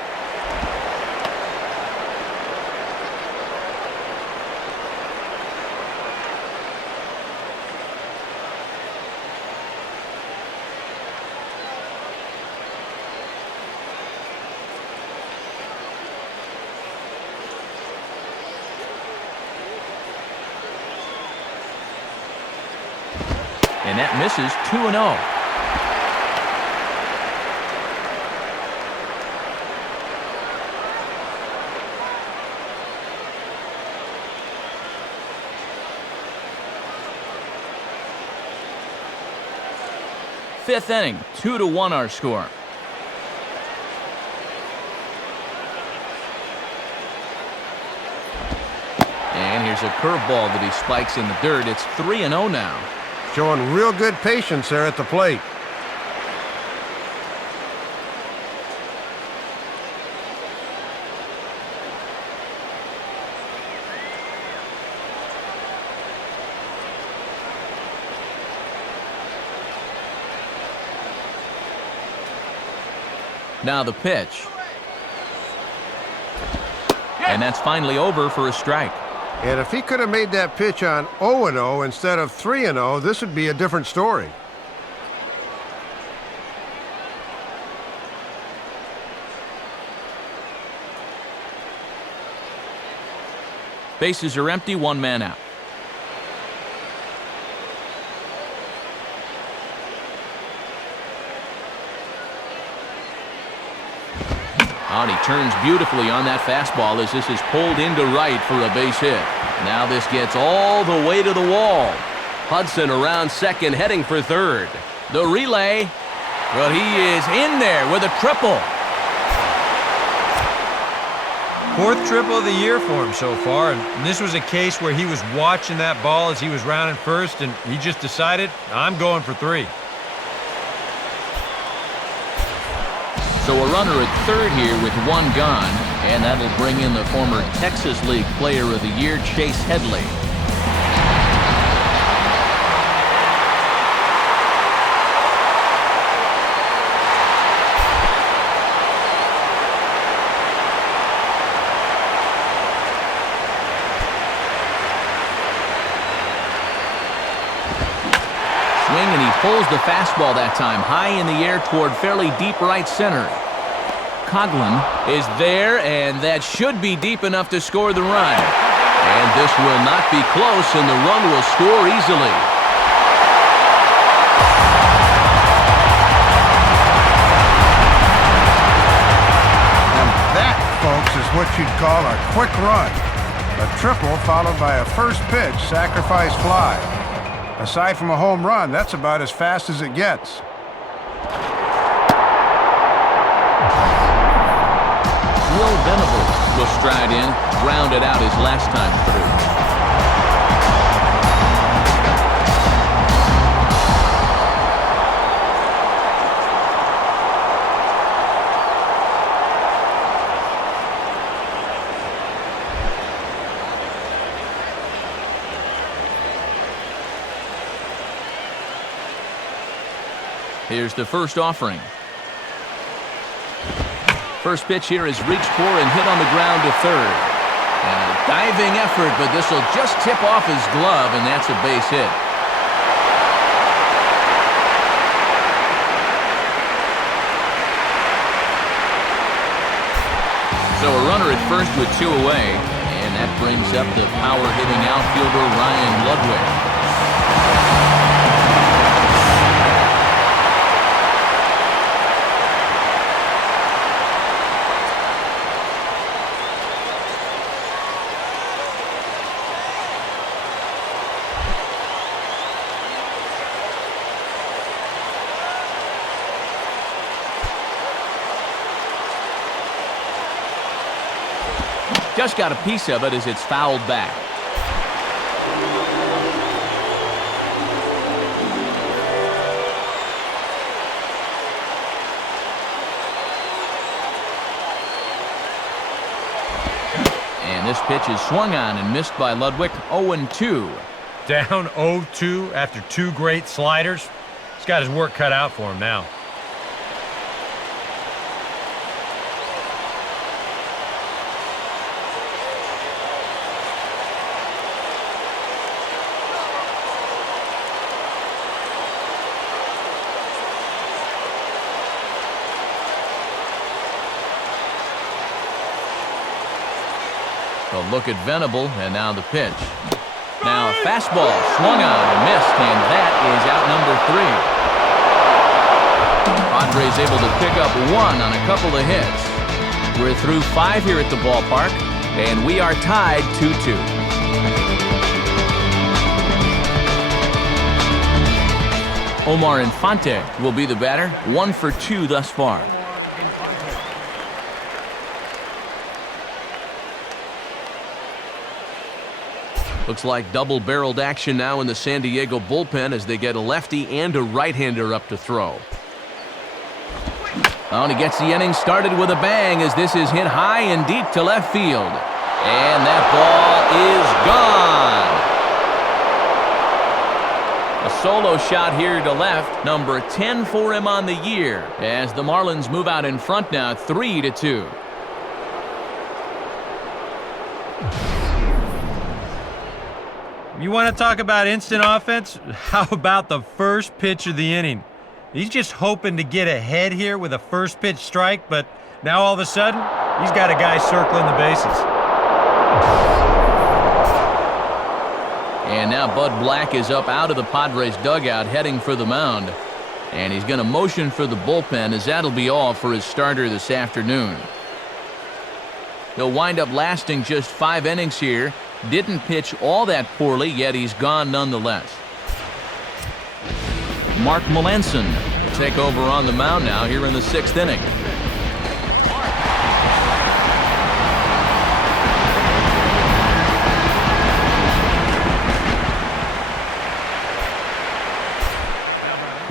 And that misses. 2-0. Fifth inning, 2-1 our score. And here's a curveball that he spikes in the dirt. It's 3-0 now. Showing real good patience there at the plate. Now the pitch. And that's finally over for a strike. And if he could have made that pitch on 0-0 instead of 3-0, this would be a different story. Bases are empty, one man out. Out, he turns beautifully on that fastball as this is pulled into right for a base hit. Now this gets all the way to the wall. Hudson around second, heading for third. The relay, well, he is in there with a triple. Fourth triple of the year for him so far, and this was a case where he was watching that ball as he was rounding first, and he just decided, I'm going for three. So a runner at third here with one gone, and that'll bring in the former Texas League Player of the Year, Chase Headley. pulls the fastball that time high in the air toward fairly deep right center. Coughlin is there, and that should be deep enough to score the run. And this will not be close, and the run will score easily. And that, folks, is what you'd call a quick run. A triple followed by a first pitch sacrifice fly. Aside from a home run, that's about as fast as it gets. Will Venable will stride in, grounded out his last time through. Here's the first offering. First pitch here is reached for and hit on the ground to third. And a diving effort, but this will just tip off his glove, and that's a base hit. So a runner at first with 2 away, and that brings up the power-hitting outfielder Ryan Ludwig. Just got a piece of it as it's fouled back. And this pitch is swung on and missed by Ludwig. 0-2. Down 0-2 after 2 great sliders. He's got his work cut out for him now. A look at Venable, and now the pitch. Now a fastball swung on and missed, and that is out number 3. Padres able to pick up 1 on a couple of hits. We're through 5 here at the ballpark, and we are tied 2-2. Omar Infante will be the batter, 1 for 2 thus far. Looks like double-barreled action now in the San Diego bullpen as they get a lefty and a right-hander up to throw. Oh, and he gets the inning started with a bang as this is hit high and deep to left field. And that ball is gone. A solo shot here to left, number 10 for him on the year, as the Marlins move out in front now, 3-2. You want to talk about instant offense? How about the first pitch of the inning? He's just hoping to get ahead here with a first pitch strike, but now all of a sudden, he's got a guy circling the bases. And now Bud Black is up out of the Padres dugout heading for the mound. And he's going to motion for the bullpen as that'll be all for his starter this afternoon. He'll wind up lasting just 5 innings here. Didn't pitch all that poorly, yet he's gone nonetheless. Mark Melanson will take over on the mound now here in the 6th inning.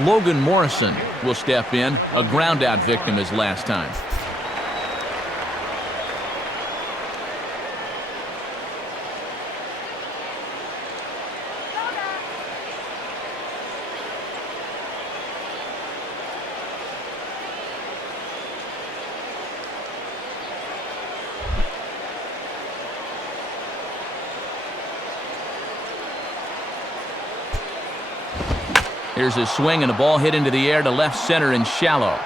Logan Morrison will step in, a ground-out victim his last time. Here's a swing and a ball hit into the air to left center and shallow.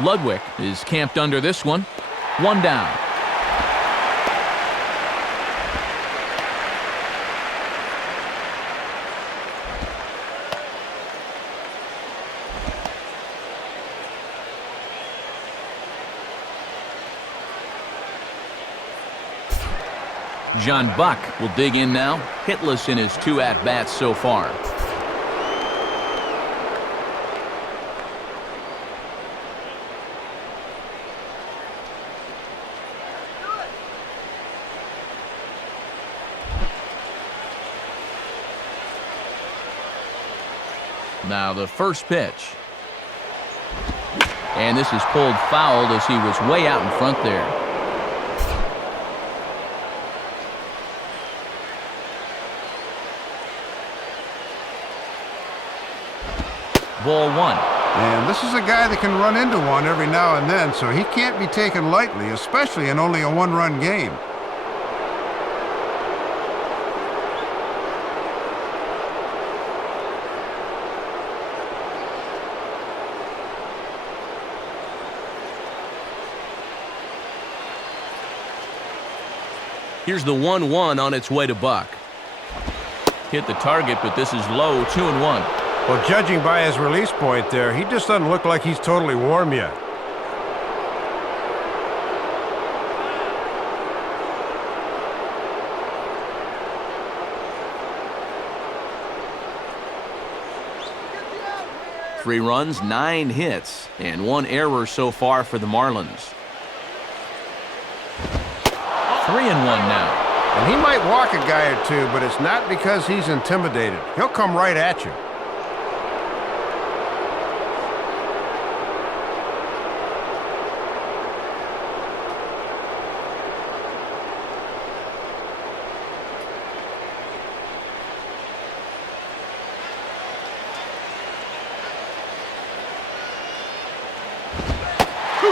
Ludwig is camped under this one. One down. John Buck will dig in now, hitless in his 2 at-bats so far. Now the first pitch. And this is pulled foul as he was way out in front there. Ball 1. And this is a guy that can run into one every now and then, so he can't be taken lightly, especially in only a 1-run game. Here's the 1-1 on its way to Buck. Hit the target, but this is low, 2-1. Well, judging by his release point there, he just doesn't look like he's totally warm yet. Three runs, 9 hits, and 1 error so far for the Marlins. 3-1 now. And he might walk a guy or two, but it's not because he's intimidated. He'll come right at you.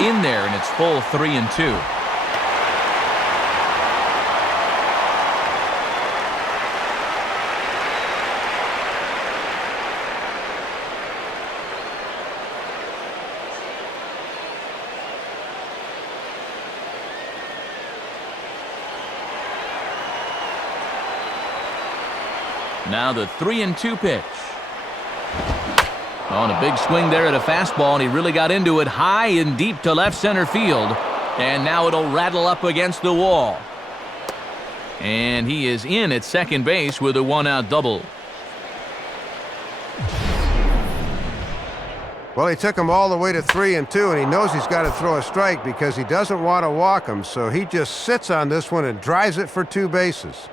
In there, and it's full 3-2. Now the 3-2 pitch. On a big swing there at a fastball, and he really got into it high and deep to left center field. And now it'll rattle up against the wall. And he is in at second base with a 1-out double. Well, he took him all the way to 3-2, and he knows he's got to throw a strike because he doesn't want to walk him, so he just sits on this one and drives it for 2 bases.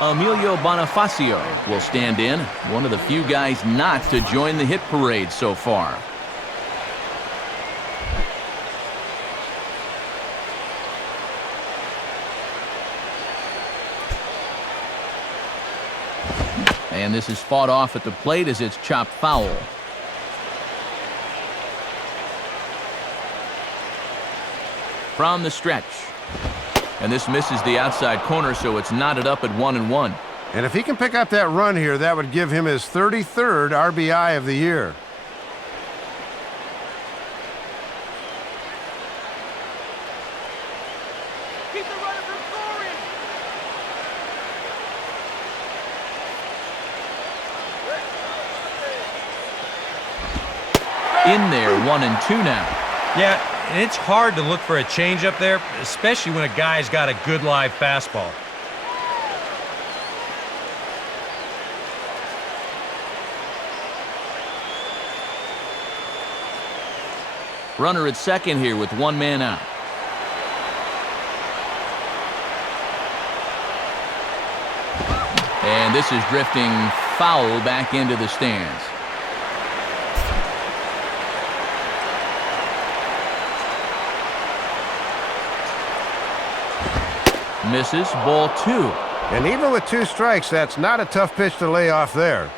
Emilio Bonifacio will stand in, one of the few guys not to join the hit parade so far. And this is fought off at the plate as it's chopped foul. From the stretch. And this misses the outside corner, so it's knotted up at 1-1. And if he can pick up that run here, that would give him his 33rd RBI of the year. Keep the runner from scoring. In there, 1-2 now. Yeah, and it's hard to look for a changeup there, especially when a guy's got a good live fastball. Runner at second here with 1 man out. And this is drifting foul back into the stands. Misses, ball 2. And even with 2 strikes, that's not a tough pitch to lay off there.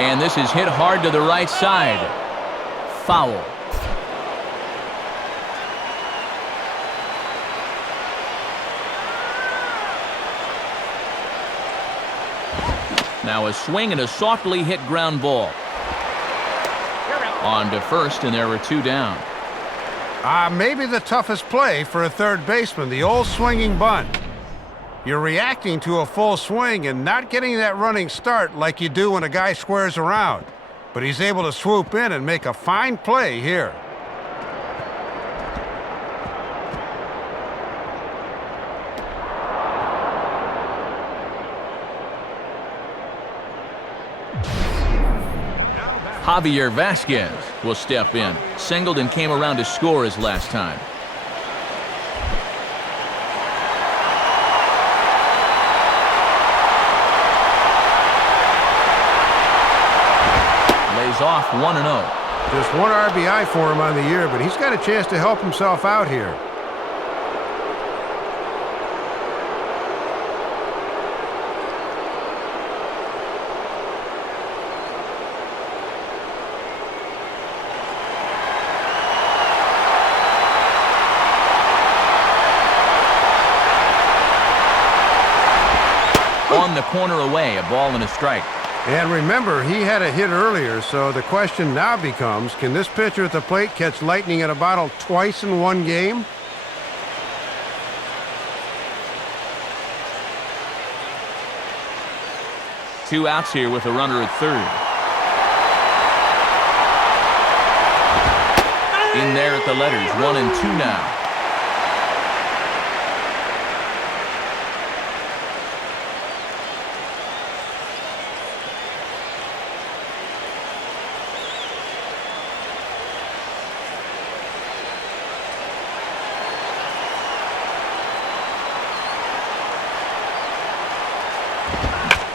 And this is hit hard to the right side. Foul. Now a swing and a softly hit ground ball. On to first, and there were 2 down. Maybe the toughest play for a third baseman, the old swinging bunt. You're reacting to a full swing and not getting that running start like you do when a guy squares around. But he's able to swoop in and make a fine play here. Javier Vasquez will step in. Singled and came around to score his last time. Lays off 1-0. Just 1 RBI for him on the year, but he's got a chance to help himself out here. On the corner away, a ball and a strike. And remember, he had a hit earlier, so the question now becomes, can this pitcher at the plate catch lightning in a bottle twice in one game? Two outs here with a runner at third. In there at the letters, 1 and 2 now.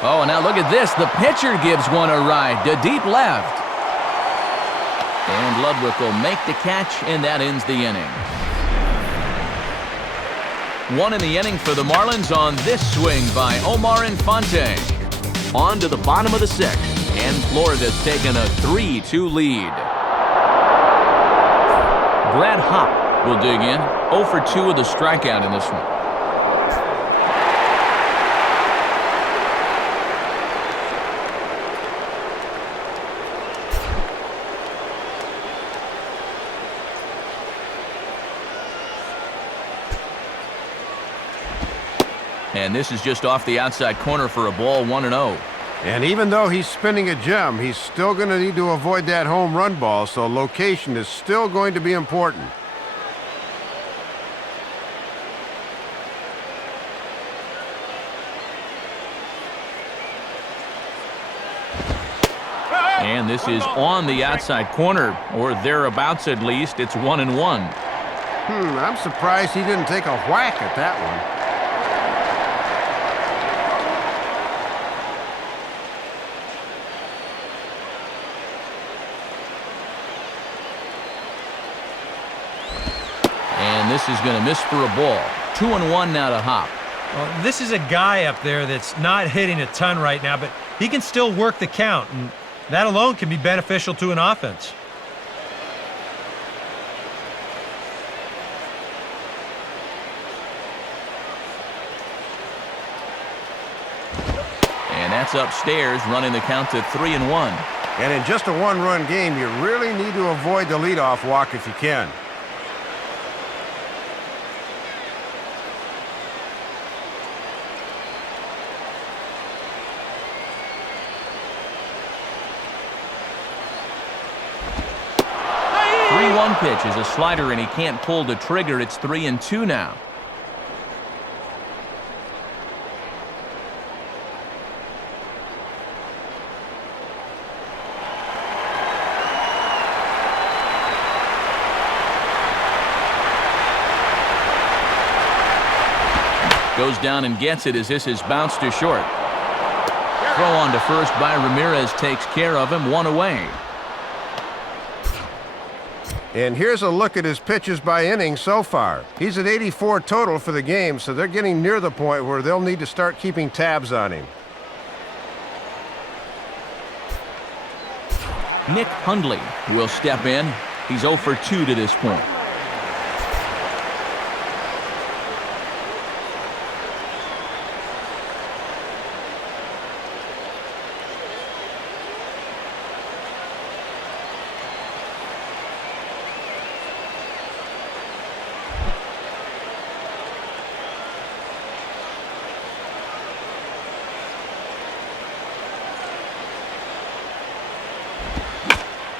Oh, and now look at this. The pitcher gives one a ride to deep left. And Ludwig will make the catch, and that ends the inning. 1 in the inning for the Marlins on this swing by Omar Infante. On to the bottom of the 6th, and Florida's taken a 3-2 lead. Brad Hopp will dig in. 0 for 2 with a strikeout in this one. And this is just off the outside corner for a ball, 1-0. And even though he's spinning a gem, he's still going to need to avoid that home run ball, so location is still going to be important. And this is on the outside corner, or thereabouts at least. It's 1-1. I'm surprised he didn't take a whack at that one. And this is going to miss for a ball. 2-1 now to Hop. Well, this is a guy up there that's not hitting a ton right now, but he can still work the count, and that alone can be beneficial to an offense. And that's upstairs, running the count to 3-1. And in just a one-run game, you really need to avoid the leadoff walk if you can. Pitch is a slider, and he can't pull the trigger. It's 3-2 now. Goes down and gets it as this is bounced to short. Throw on to first by Ramirez takes care of him. 1 away. And here's a look at his pitches by inning so far. He's at 84 total for the game, so they're getting near the point where they'll need to start keeping tabs on him. Nick Hundley will step in. He's 0 for 2 to this point.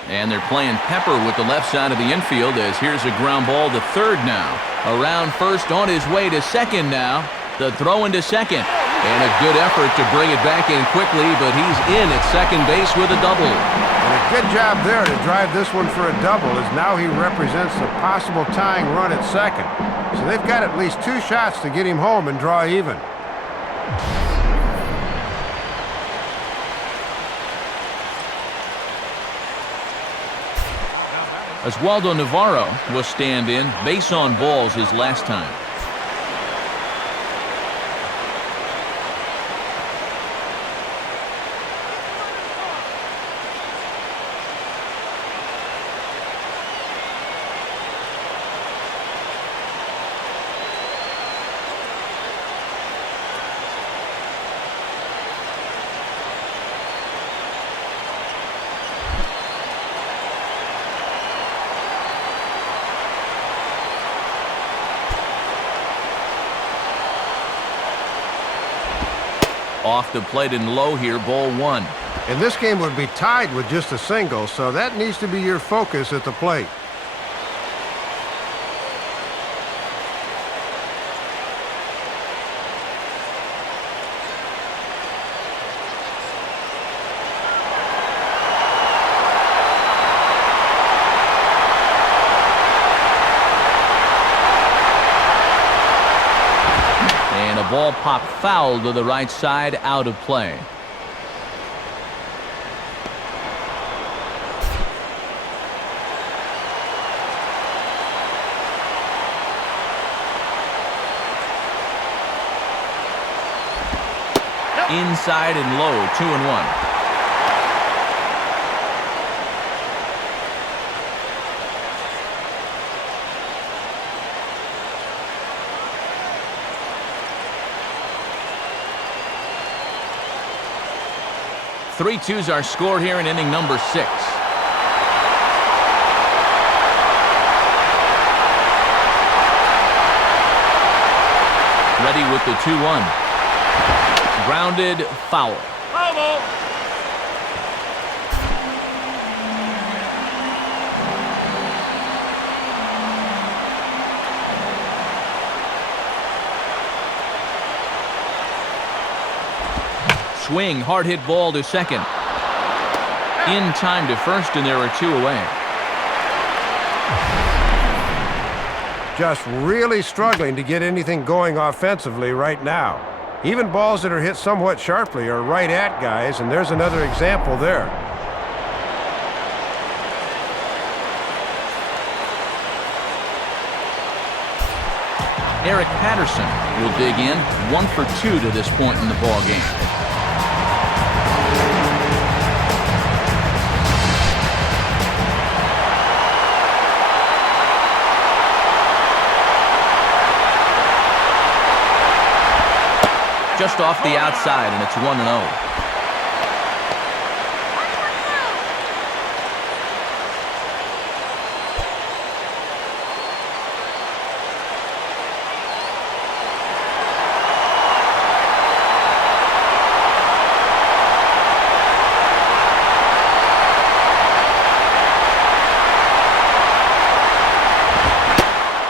And they're playing Pepper with the left side of the infield as here's a ground ball to third now. Around first, on his way to second now. The throw into second. And a good effort to bring it back in quickly, but he's in at second base with a double. And a good job there to drive this one for a double, as now he represents the possible tying run at second. So they've got at least 2 shots to get him home and draw even. Oswaldo Navarro will stand in. Base on balls his last time. Off the plate and low here, ball 1. And this game would be tied with just a single, so that needs to be your focus at the plate. Ball popped foul to the right side, out of play. Inside and low, 2-1. Three twos are scored here in inning number 6. Ready with the 2-1. Grounded, foul. Foul. Swing, hard hit ball to second. In time to first, and there are 2 away. Just really struggling to get anything going offensively right now. Even balls that are hit somewhat sharply are right at guys, and there's another example there. Eric Patterson will dig in. 1 for 2 to this point in the ball game. Just off the outside, and it's 1-0.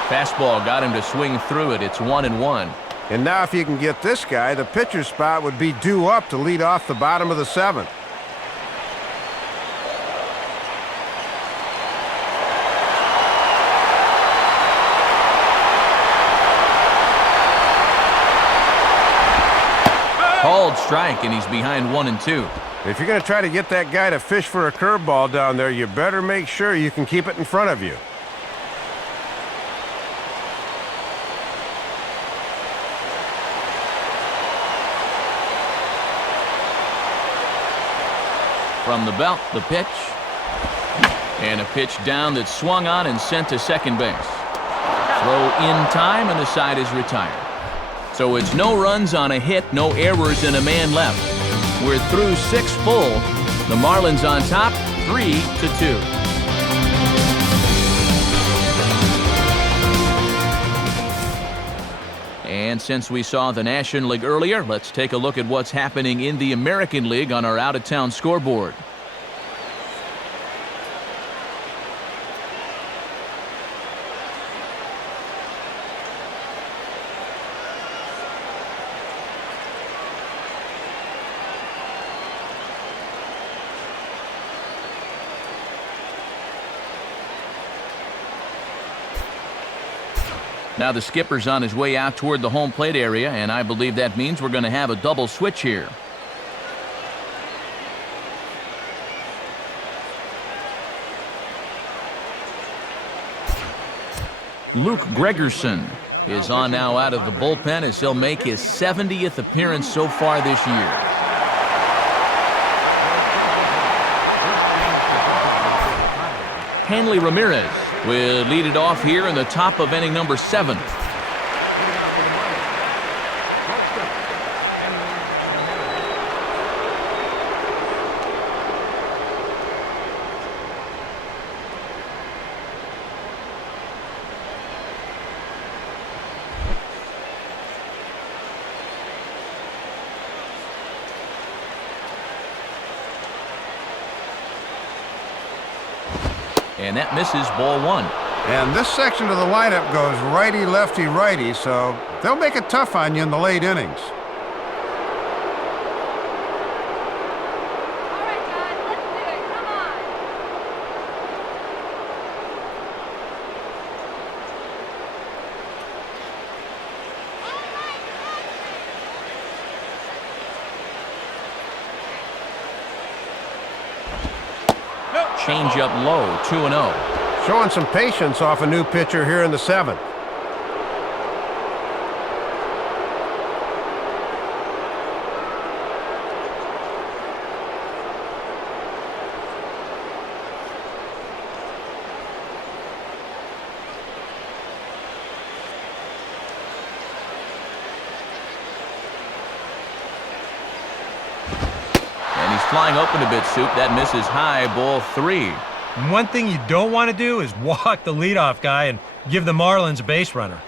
Fastball got him to swing through it. It's 1-1. And now if you can get this guy, the pitcher's spot would be due up to lead off the bottom of the 7th. Called strike, and he's behind 1-2. If you're going to try to get that guy to fish for a curveball down there, you better make sure you can keep it in front of you. From the belt, the pitch. And a pitch down that's swung on and sent to second base. Throw in time, and the side is retired. So it's no runs on a hit, no errors, and a man left. We're through 6 full. The Marlins on top, 3-2. And since we saw the National League earlier, let's take a look at what's happening in the American League on our out-of-town scoreboard. Now the skipper's on his way out toward the home plate area, and I believe that means we're going to have a double switch here. Luke Gregerson is on now out of the bullpen as he'll make his 70th appearance so far this year. Hanley Ramirez will lead it off here in the top of inning number 7. And that misses, ball 1. And this section of the lineup goes righty, lefty, righty, so they'll make it tough on you in the late innings. All right, guys, let's do it. Come on. Change up low, 2-0. Showing some patience off a new pitcher here in the 7th. Flying open a bit, Soup. That misses high, ball 3. One thing you don't want to do is walk the leadoff guy and give the Marlins a base runner.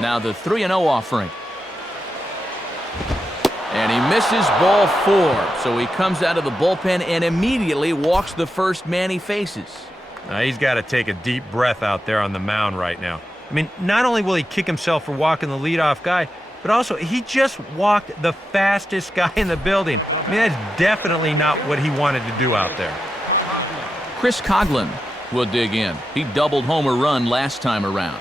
Now the 3-0 offering. And he misses, ball 4. So he comes out of the bullpen and immediately walks the first man he faces. He's got to take a deep breath out there on the mound right now. I mean, not only will he kick himself for walking the leadoff guy, but also he just walked the fastest guy in the building. I mean, that's definitely not what he wanted to do out there. Chris Coughlin will dig in. He doubled homer run last time around.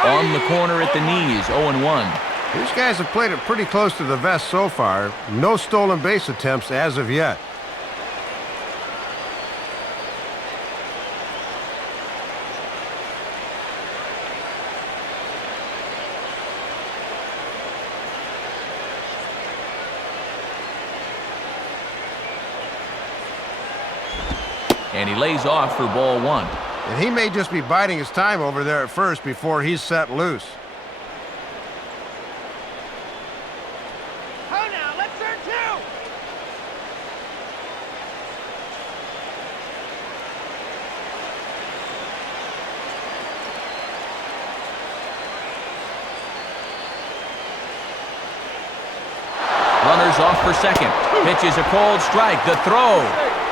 On the corner at the knees, 0-1. These guys have played it pretty close to the vest so far. No stolen base attempts as of yet. And he lays off for ball 1. And he may just be biding his time over there at first before he's set loose. Oh, now, let's turn 2. Runners off for second. Pitches a cold strike. The throw.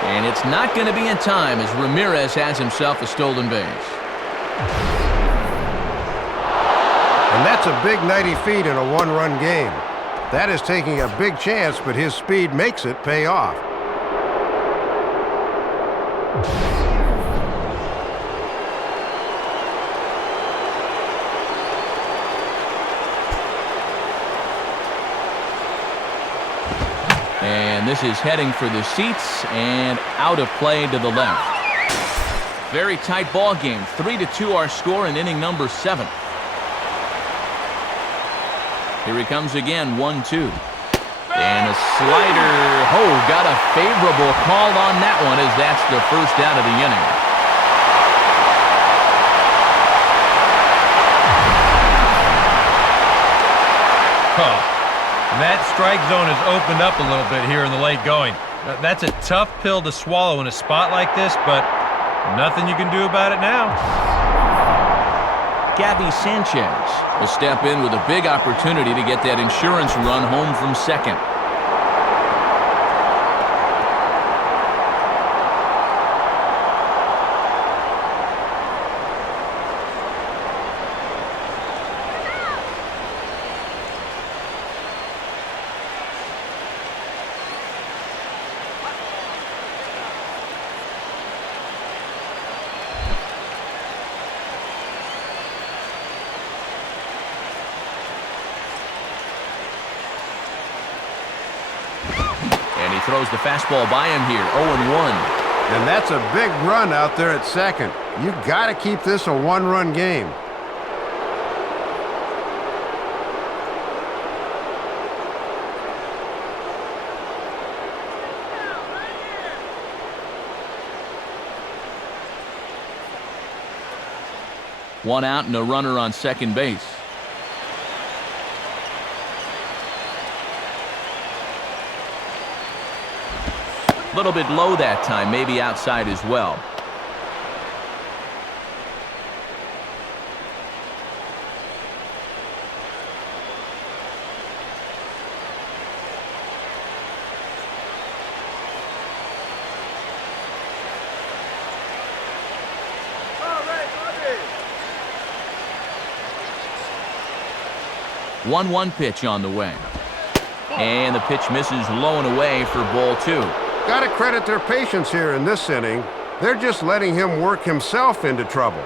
And it's not going to be in time as Ramirez has himself a stolen base. And that's a big night he feed in a one-run game. That is taking a big chance, but his speed makes it pay off. And this is heading for the seats and out of play to the left. Very tight ball game. 3-2 our score in inning number 7. Here he comes again, 1-2. And a slider. Oh, got a favorable call on that one as that's the first out of the inning. That strike zone has opened up a little bit here in the late going. That's a tough pill to swallow in a spot like this, but nothing you can do about it now. Gabby Sanchez will step in with a big opportunity to get that insurance run home from second. Throws the fastball by him here, 0-1. And that's a big run out there at second. You've got to keep this a one-run game. One out and a runner on second base. A little bit low that time, maybe outside as well. One 1-1 pitch on the way. And the pitch misses low and away for ball 2. Got to credit their patience here in this inning. They're just letting him work himself into trouble.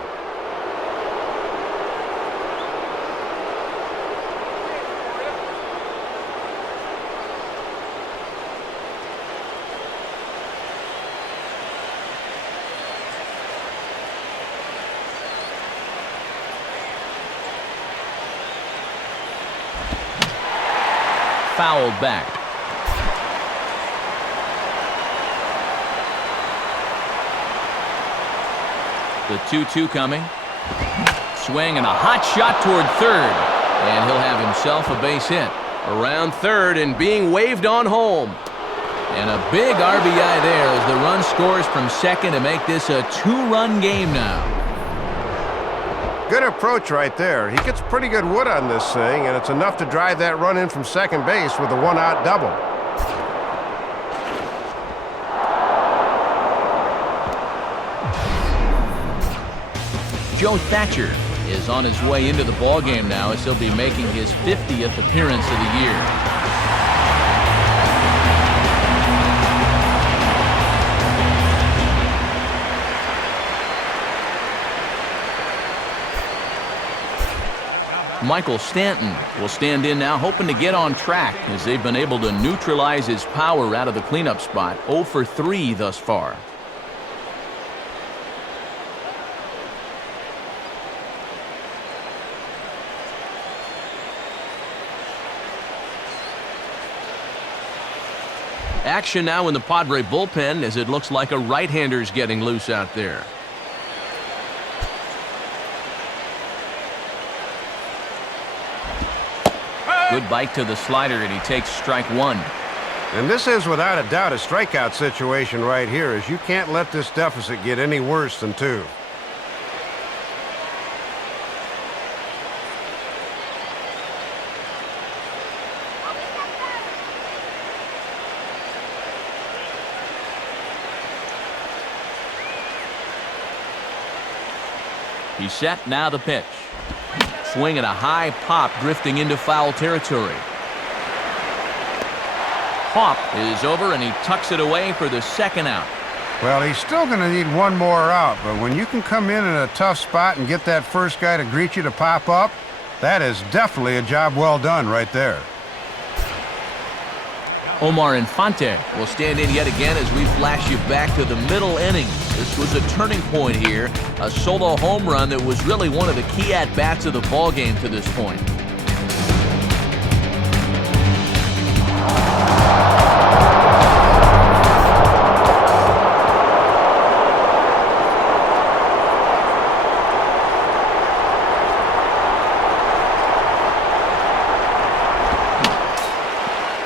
Fouled back. The 2-2 coming. Swing and a hot shot toward third. And he'll have himself a base hit. Around third and being waved on home. And a big RBI there as the run scores from second to make this a 2-run game now. Good approach right there. He gets pretty good wood on this thing, and it's enough to drive that run in from second base with a one-out double. Joe Thatcher is on his way into the ballgame now as he'll be making his 50th appearance of the year. Michael Stanton will stand in now, hoping to get on track as they've been able to neutralize his power out of the cleanup spot. 0 for 3 thus far. Action now in the Padre bullpen as it looks like a right-hander's getting loose out there. Good bite to the slider, and he takes strike 1. And this is without a doubt a strikeout situation right here, as you can't let this deficit get any worse than 2. He's set, now the pitch. Swing and a high pop drifting into foul territory. Hop is over and he tucks it away for the second out. Well, he's still going to need one more out, but when you can come in a tough spot and get that first guy to greet you to pop up, that is definitely a job well done right there. Omar Infante will stand in yet again as we flash you back to the middle innings. This was a turning point here, a solo home run that was really one of the key at-bats of the ballgame to this point.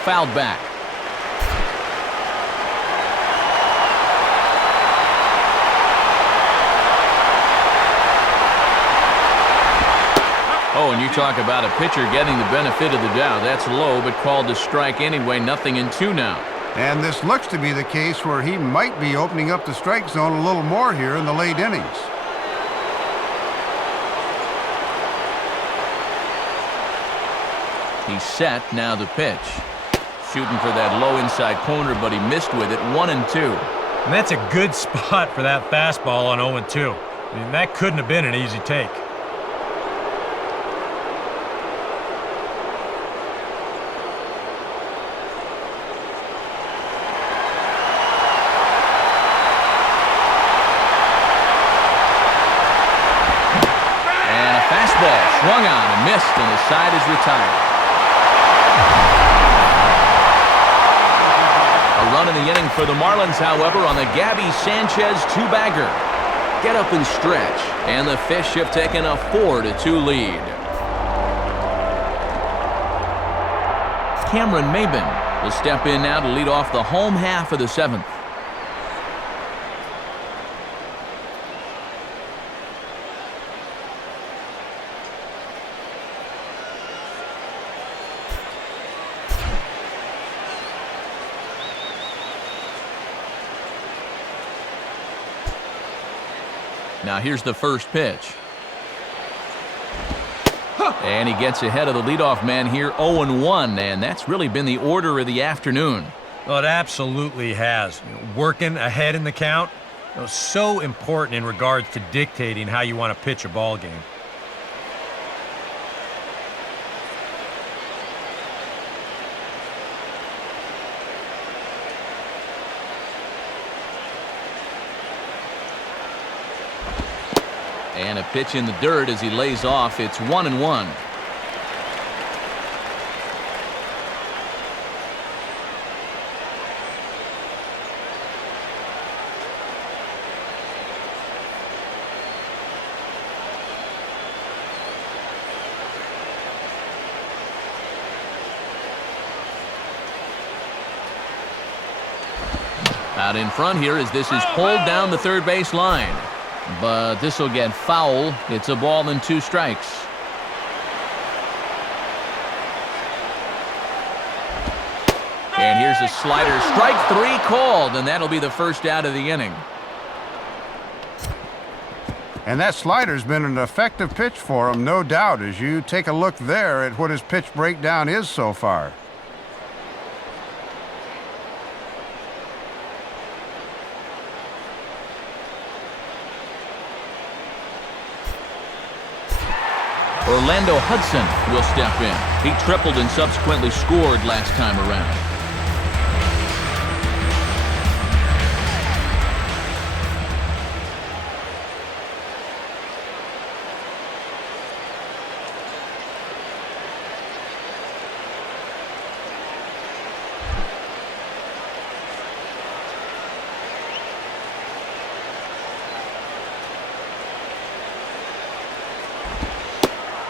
Fouled back. Oh, and you talk about a pitcher getting the benefit of the doubt. That's low, but called a strike anyway. 0-2 now. And this looks to be the case where he might be opening up the strike zone a little more here in the late innings. He's set, now the pitch. Shooting for that low inside corner, but he missed with it. 1-2. And that's a good spot for that fastball on 0-2. I mean, that couldn't have been an easy take. And a fastball swung on and missed, and the side is retired. A run in the inning for the Marlins, however, on the Gabby Sanchez two-bagger. Get up and stretch, and the Fish have taken a 4-2 lead. Cameron Maben will step in now to lead off the home half of the seventh. Now here's the first pitch. And he gets ahead of the leadoff man here, 0-1, and that's really been the order of the afternoon. Well, it absolutely has. Working ahead in the count, so important in regards to dictating how you want to pitch a ball game. And a pitch in the dirt as he lays off. It's 1-1. Out in front here as this is pulled down the third base line. But this will get foul. It's a ball and 2 strikes. And here's a slider. Strike 3 called, and that'll be the first out of the inning. And that slider's been an effective pitch for him, no doubt, as you take a look there at what his pitch breakdown is so far. Orlando Hudson will step in. He tripled and subsequently scored last time around.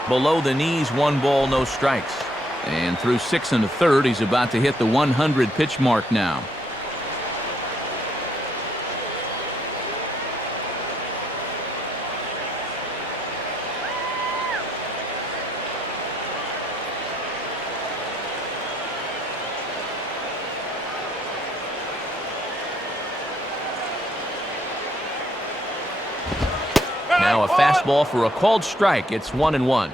Below the knees, 1 ball, no strikes. And through 6 1/3, he's about to hit the 100 pitch mark now. Now a fastball for a called strike. It's 1-1.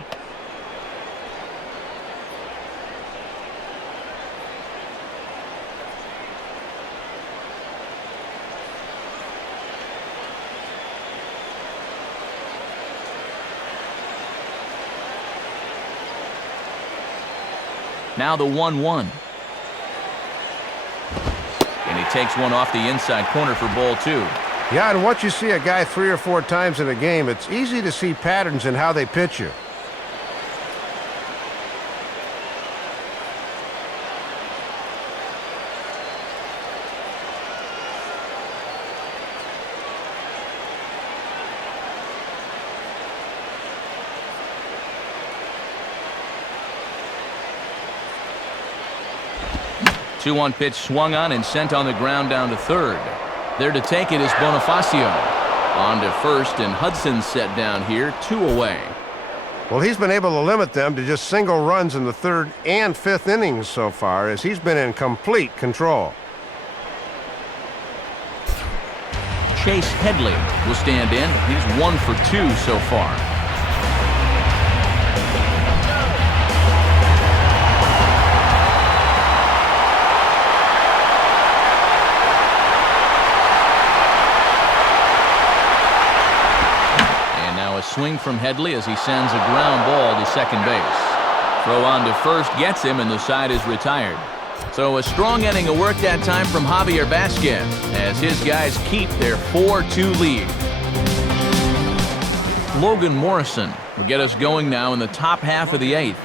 Now the 1-1. And he takes one off the inside corner for ball 2. Yeah, and once you see a guy 3 or 4 times in a game, it's easy to see patterns in how they pitch you. Two-one pitch swung on and sent on the ground down to third. There to take it is Bonifacio. On to first, and Hudson's set down here, 2 away. Well, he's been able to limit them to just single runs in the 3rd and 5th innings so far, as he's been in complete control. Chase Headley will stand in. He's 1 for 2 so far. Swing from Headley as he sends a ground ball to second base. Throw on to first gets him, and the side is retired. So a strong inning of work that time from Javier Vasquez as his guys keep their 4-2 lead. Logan Morrison will get us going now in the top half of the 8th.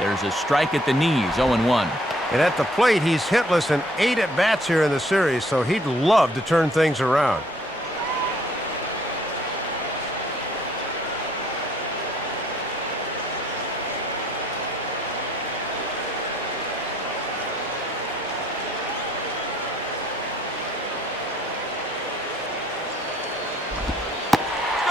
There's a strike at the knees, 0-1. And at the plate, he's hitless in 8 at-bats here in the series, so he'd love to turn things around.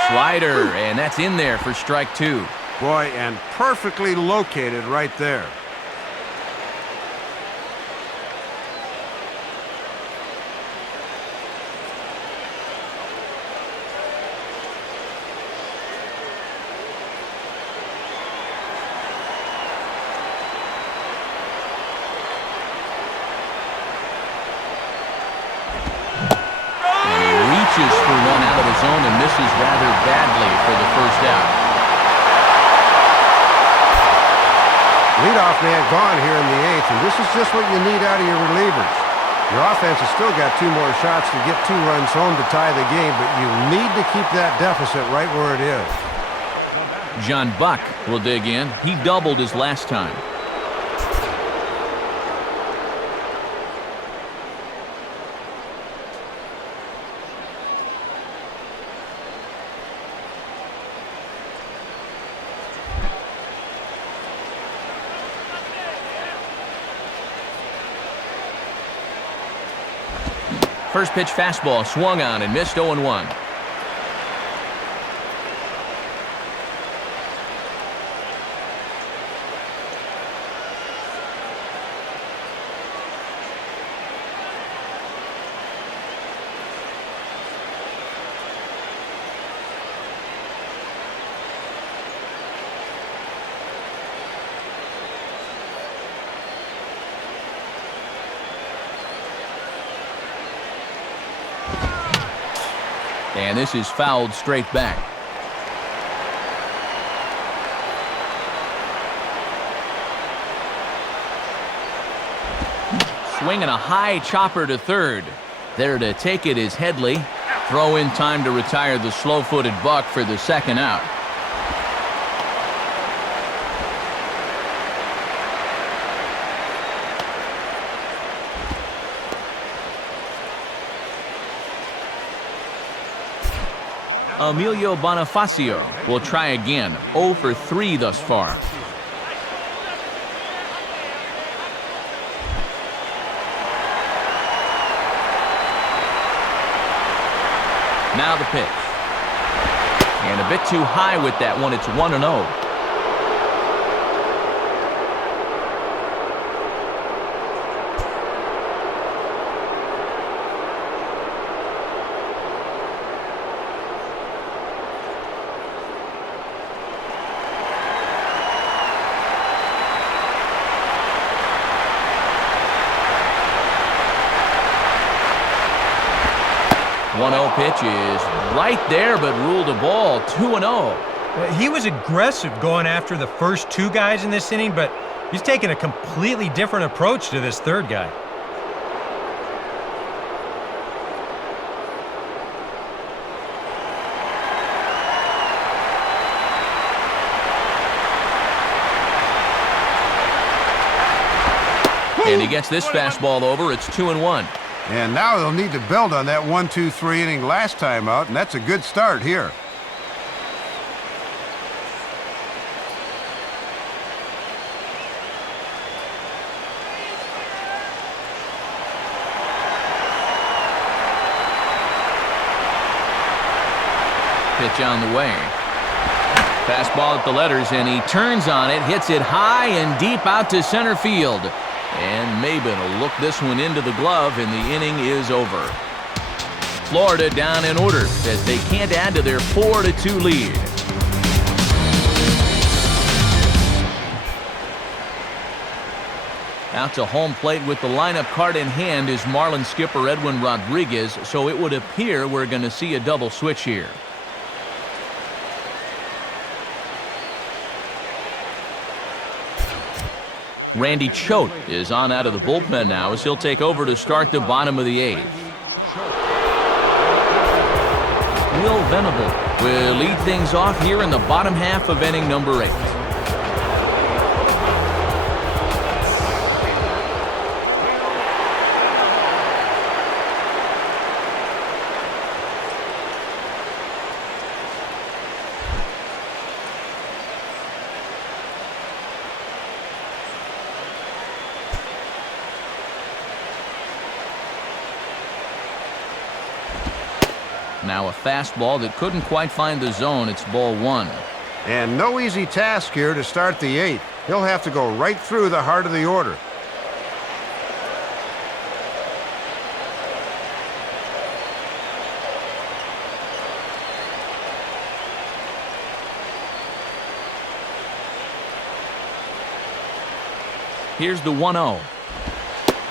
Slider, and that's in there for strike 2. Boy, and perfectly located right there. And he reaches for one out of the zone and misses rather badly for the first out. Leadoff man gone here in the 8th, and this is just what you need out of your relievers. Your offense has still got 2 more shots to get 2 runs home to tie the game, but you need to keep that deficit right where it is. John Buck will dig in. He doubled his last time. First pitch fastball swung on and missed, 0-1. And this is fouled straight back. Swinging a high chopper to third. There to take it is Headley. Throw in time to retire the slow-footed Buck for the second out. Emilio Bonifacio will try again. 0 for 3 thus far. Now the pitch. And a bit too high with that one. It's 1-0. 1-0 pitch is right there, but ruled a ball. 2-0. He was aggressive going after the first two guys in this inning, but he's taking a completely different approach to this third guy. And he gets this fastball over. It's 2-1. And now they'll need to build on that 1-2-3 inning last time out, and that's a good start here. Pitch on the way. Fastball at the letters, and he turns on it, hits it high and deep out to center field. And Maben will look this one into the glove, and the inning is over. Florida down in order as they can't add to their 4-2 lead. Out to home plate with the lineup card in hand is Marlins skipper Edwin Rodriguez, so it would appear we're going to see a double switch here. Randy Choate is on out of the bullpen now as he'll take over to start the bottom of the 8th. Will Venable will lead things off here in the bottom half of inning number 8. Now a fastball that couldn't quite find the zone. It's ball 1. And no easy task here to start the 8th. He'll have to go right through the heart of the order. Here's the 1-0.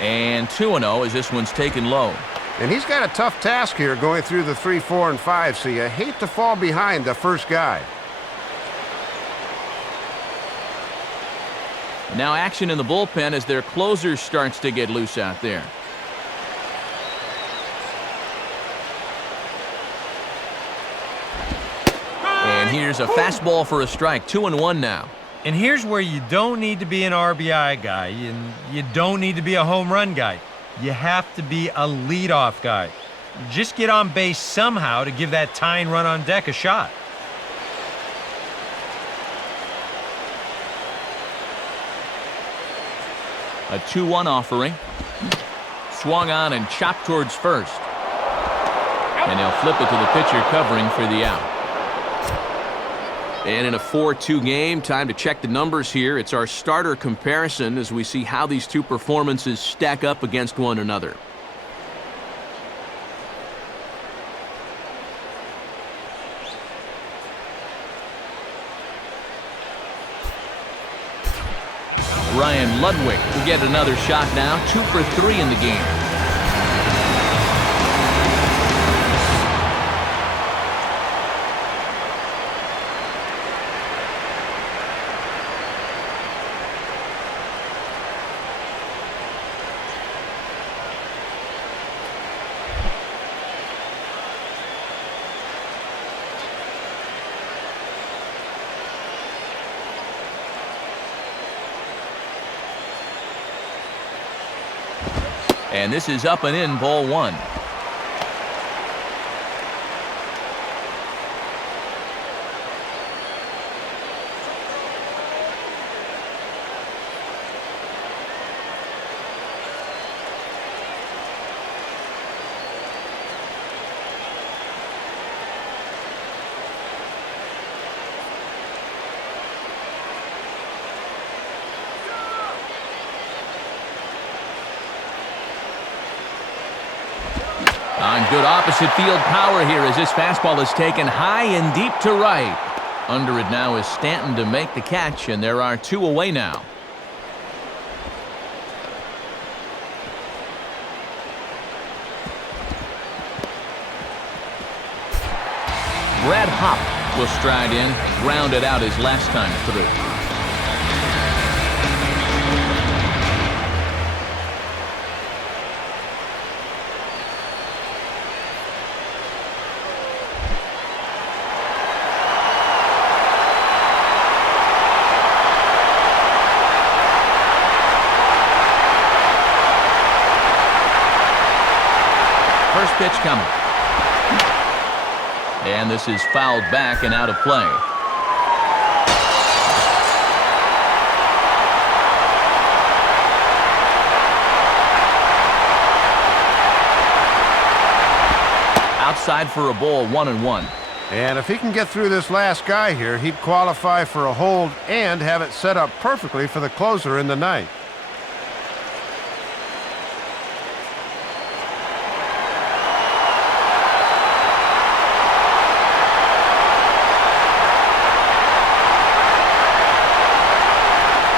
And 2-0 as this one's taken low. And he's got a tough task here going through the 3, 4, and 5, so you hate to fall behind the first guy. Now action in the bullpen as their closer starts to get loose out there. And here's a fastball for a strike. 2-1 now. And here's where you don't need to be an RBI guy, and you don't need to be a home run guy. You have to be a leadoff guy. Just get on base somehow to give that tying run on deck a shot. A 2-1 offering. Swung on and chopped towards first. And they'll flip it to the pitcher covering for the out. And in a 4-2 game, time to check the numbers here. It's our starter comparison as we see how these two performances stack up against one another. Ryan Ludwig will get another shot now, 2 for 3 in the game. And this is up and in, ball 1. On good opposite field power here as this fastball is taken high and deep to right. Under it now is Stanton to make the catch, and there are 2 away now. Brad Hopp will stride in, grounded out his last time through. First pitch coming. And this is fouled back and out of play. Outside for a ball, 1-1. And if he can get through this last guy here, he'd qualify for a hold and have it set up perfectly for the closer in the ninth.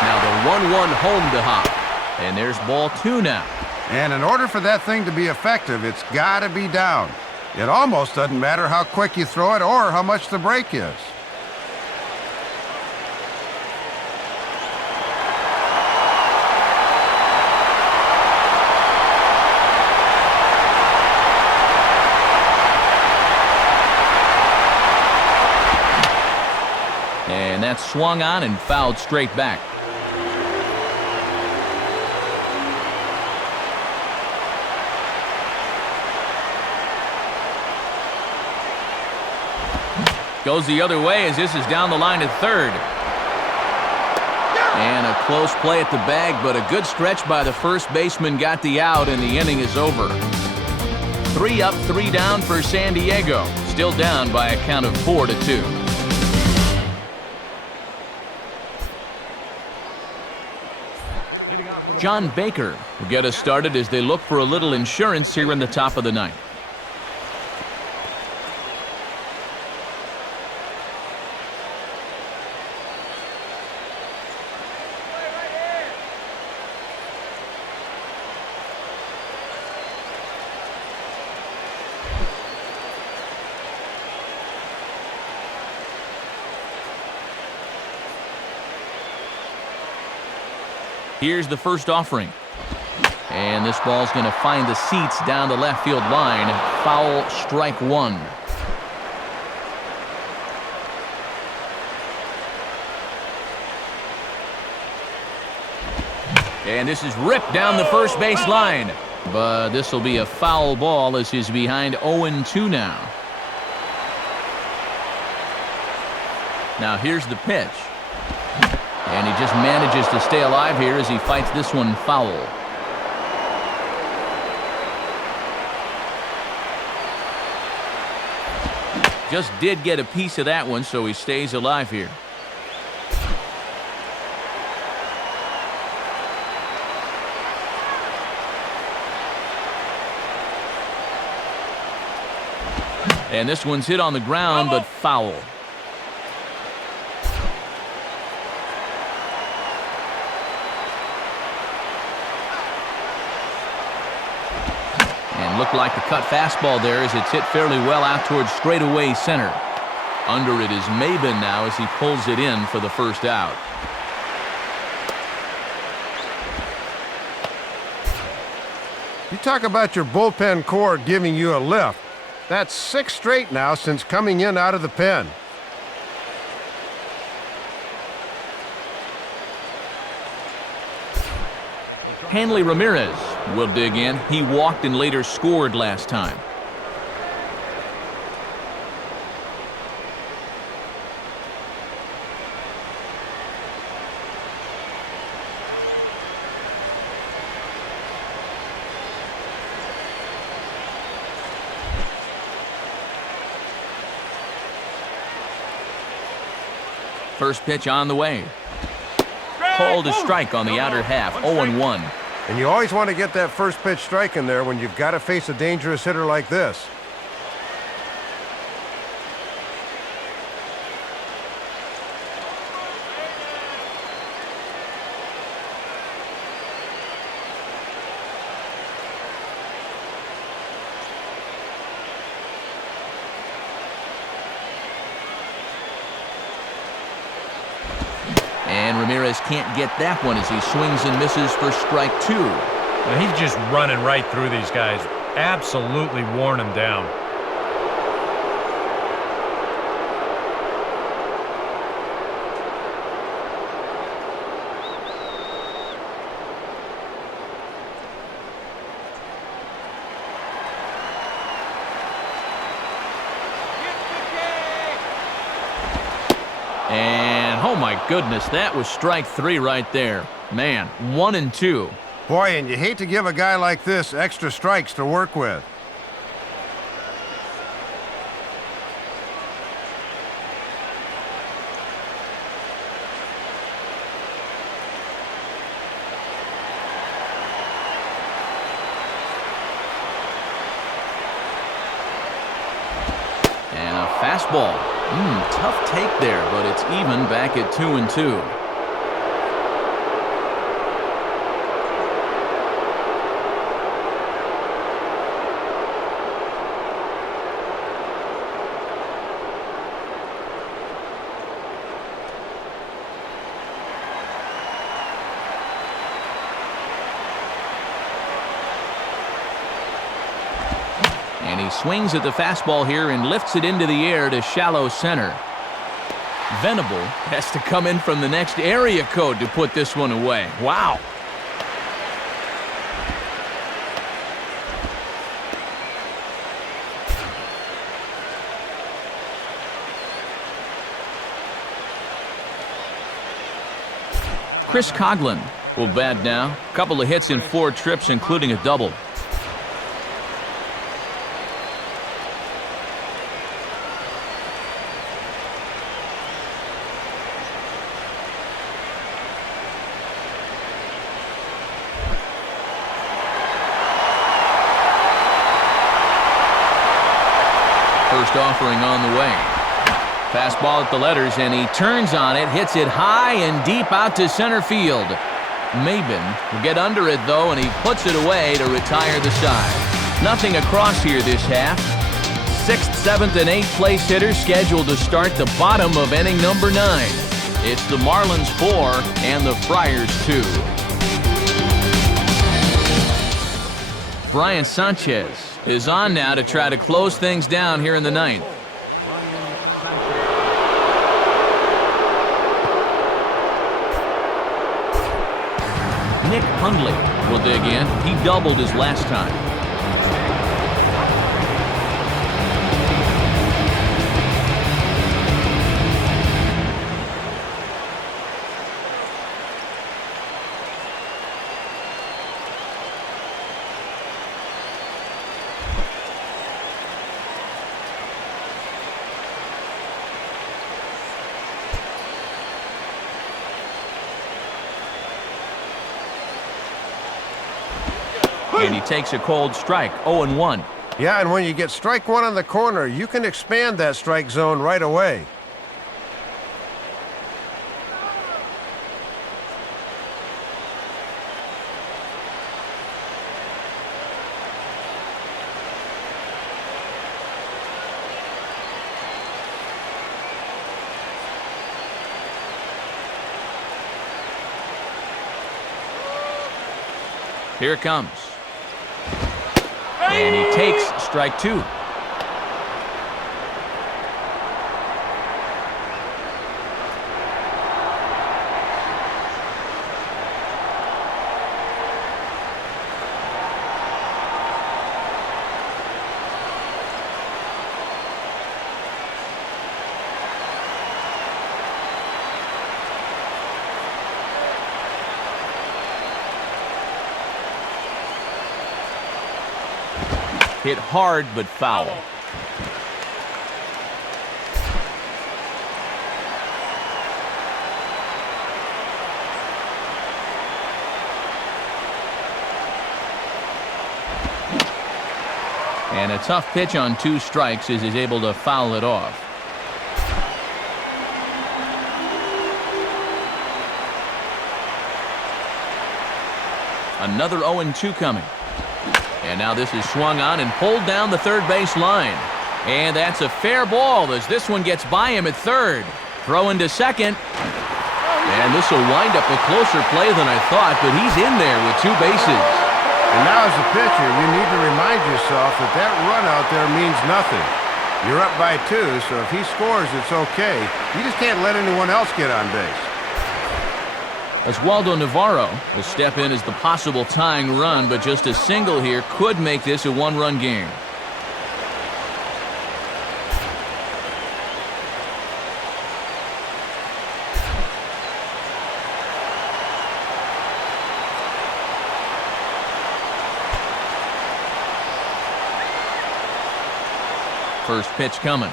Now the 1-1 home to Hop. And there's ball 2 now. And in order for that thing to be effective, it's got to be down. It almost doesn't matter how quick you throw it or how much the break is. And that's swung on and fouled straight back. Goes the other way as this is down the line at third. And a close play at the bag, but a good stretch by the first baseman got the out, and the inning is over. 3 up, 3 down for San Diego. Still down by a count of 4-2. John Baker will get us started as they look for a little insurance here in the top of the ninth. Here's the first offering. And this ball's going to find the seats down the left field line. Foul, strike 1. And this is ripped down the first base line. But this will be a foul ball as he's behind 0-2 now. Now here's the pitch. And he just manages to stay alive here as he fights this one foul. Just did get a piece of that one, so he stays alive here. And this one's hit on the ground, but foul. Looked like the cut fastball there as it's hit fairly well out towards straightaway center. Under it is Maben now as he pulls it in for the first out. You talk about your bullpen core giving you a lift. That's 6 straight now since coming in out of the pen. Hanley Ramirez will dig in. He walked and later scored last time. First pitch on the way. Called a strike on the outer half, 0-1. And you always want to get that first pitch strike in there when you've got to face a dangerous hitter like this. And Ramirez can't get that one as he swings and misses for strike 2. Now, he's just running right through these guys. Absolutely worn them down. And, oh my goodness, that was strike 3 right there. Man, 1 and 2. Boy, and you hate to give a guy like this extra strikes to work with. And a fastball. Tough take there, but it's even back at 2 and 2. And he swings at the fastball here and lifts it into the air to shallow center. Venable has to come in from the next area code to put this one away. Wow. Chris Coughlin will bat now. Couple of hits in 4 trips, including a double. First offering on the way. Fastball at the letters, and he turns on it, hits it high and deep out to center field. Maben will get under it, though, and he puts it away to retire the side. Nothing across here this half. 6th, 7th, and 8th place hitters scheduled to start the bottom of inning number 9. It's the Marlins 4 and the Friars 2. Brian Sanchez is on now to try to close things down here in the 9th. Nick Hundley will dig in. He doubled his last time. And he takes a cold strike, 0-1. Yeah, and when you get strike 1 on the corner, you can expand that strike zone right away. Here it comes. And he takes strike 2. Hit hard but foul. And a tough pitch on 2 strikes as he's able to foul it off. Another 0-2 coming. And now this is swung on and pulled down the third base line. And that's a fair ball as this one gets by him at third. Throw into second. And this will wind up a closer play than I thought, but he's in there with 2 bases. And now as a pitcher, you need to remind yourself that that run out there means nothing. You're up by 2, so if he scores, it's okay. You just can't let anyone else get on base. Oswaldo Navarro will step in as the possible tying run, but just a single here could make this a 1-run game. First pitch coming.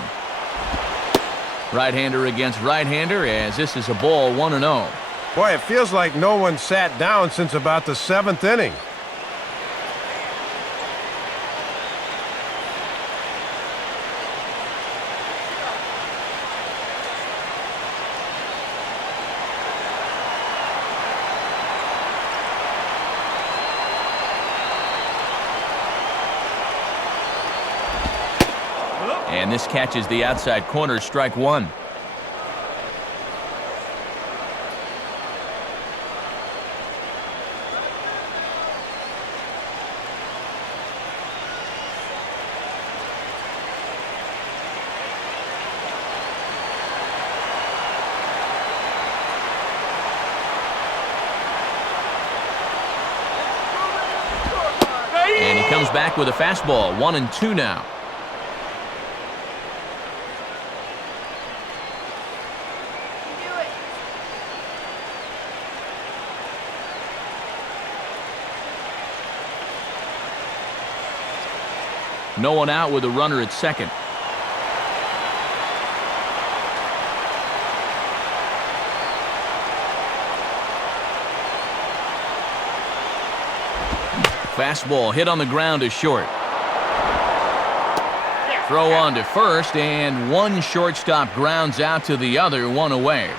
Right-hander against right-hander, as this is a ball 1-0. Boy, it feels like no one sat down since about the 7th inning. And this catches the outside corner, strike 1. And he comes back with a fastball, 1-2 now. No one out with a runner at second. Fastball hit on the ground is short. Throw on to first, and one shortstop grounds out to the other, 1 away.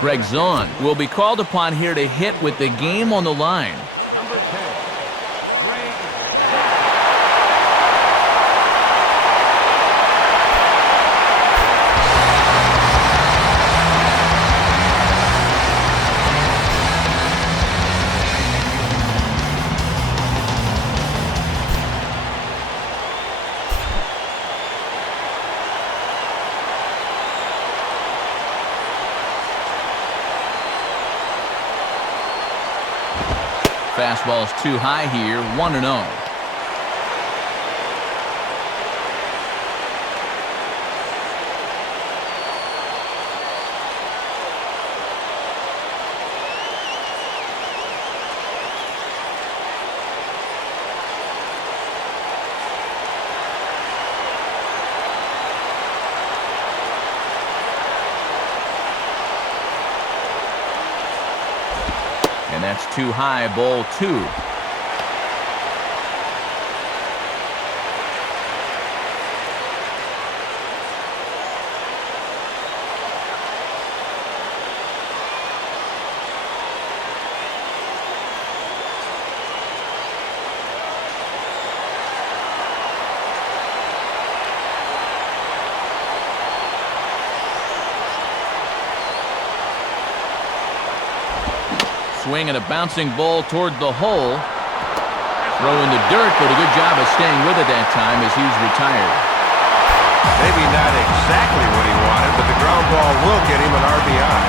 Greg Zahn will be called upon here to hit with the game on the line. Number 10, Greg. Fastball is too high here, 1-0. And that's too high, ball 2. Swing and a bouncing ball toward the hole. Throw in the dirt, but a good job of staying with it that time as he's retired. Maybe not exactly what he wanted, but the ground ball will get him an RBI.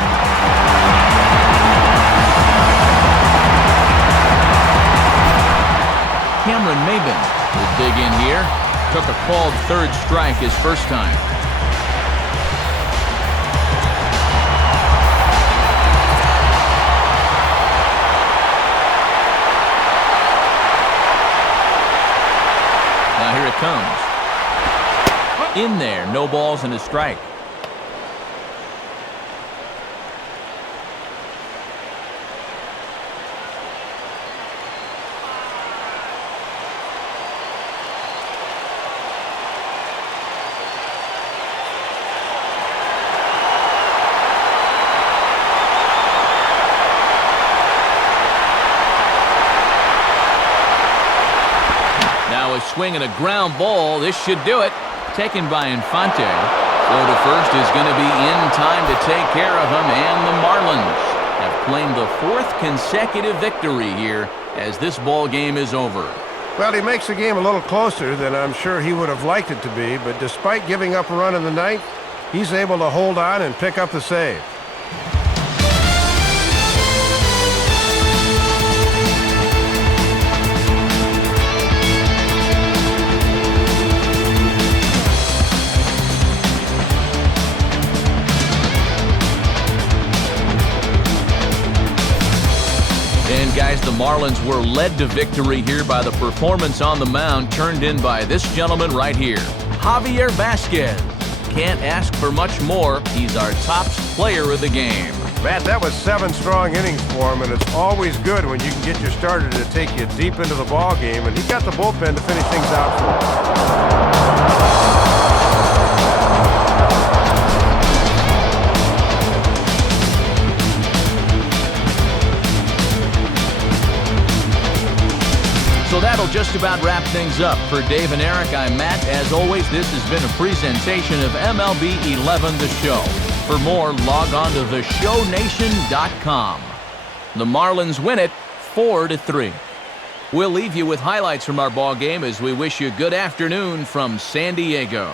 Cameron Maben will dig in here. Took a called third strike his first time. Now here it comes. In there, no balls and a strike. swing and a ground ball. This should do it. Taken by Infante. Throw to first is going to be in time to take care of him, and the Marlins have claimed the 4th consecutive victory here as this ball game is over. Well, he makes the game a little closer than I'm sure he would have liked it to be, but despite giving up a run in the 9th, he's able to hold on and pick up the save. And guys, the Marlins were led to victory here by the performance on the mound turned in by this gentleman right here, Javier Vasquez. Can't ask for much more. He's our top player of the game. Matt, that was 7 strong innings for him, and it's always good when you can get your starter to take you deep into the ball game, and he got the bullpen to finish things out for him. So that'll just about wrap things up. For Dave and Eric, I'm Matt. As always, this has been a presentation of MLB 11 The Show. For more, log on to theshownation.com. The Marlins win it 4-3. We'll leave you with highlights from our ball game as we wish you good afternoon from San Diego.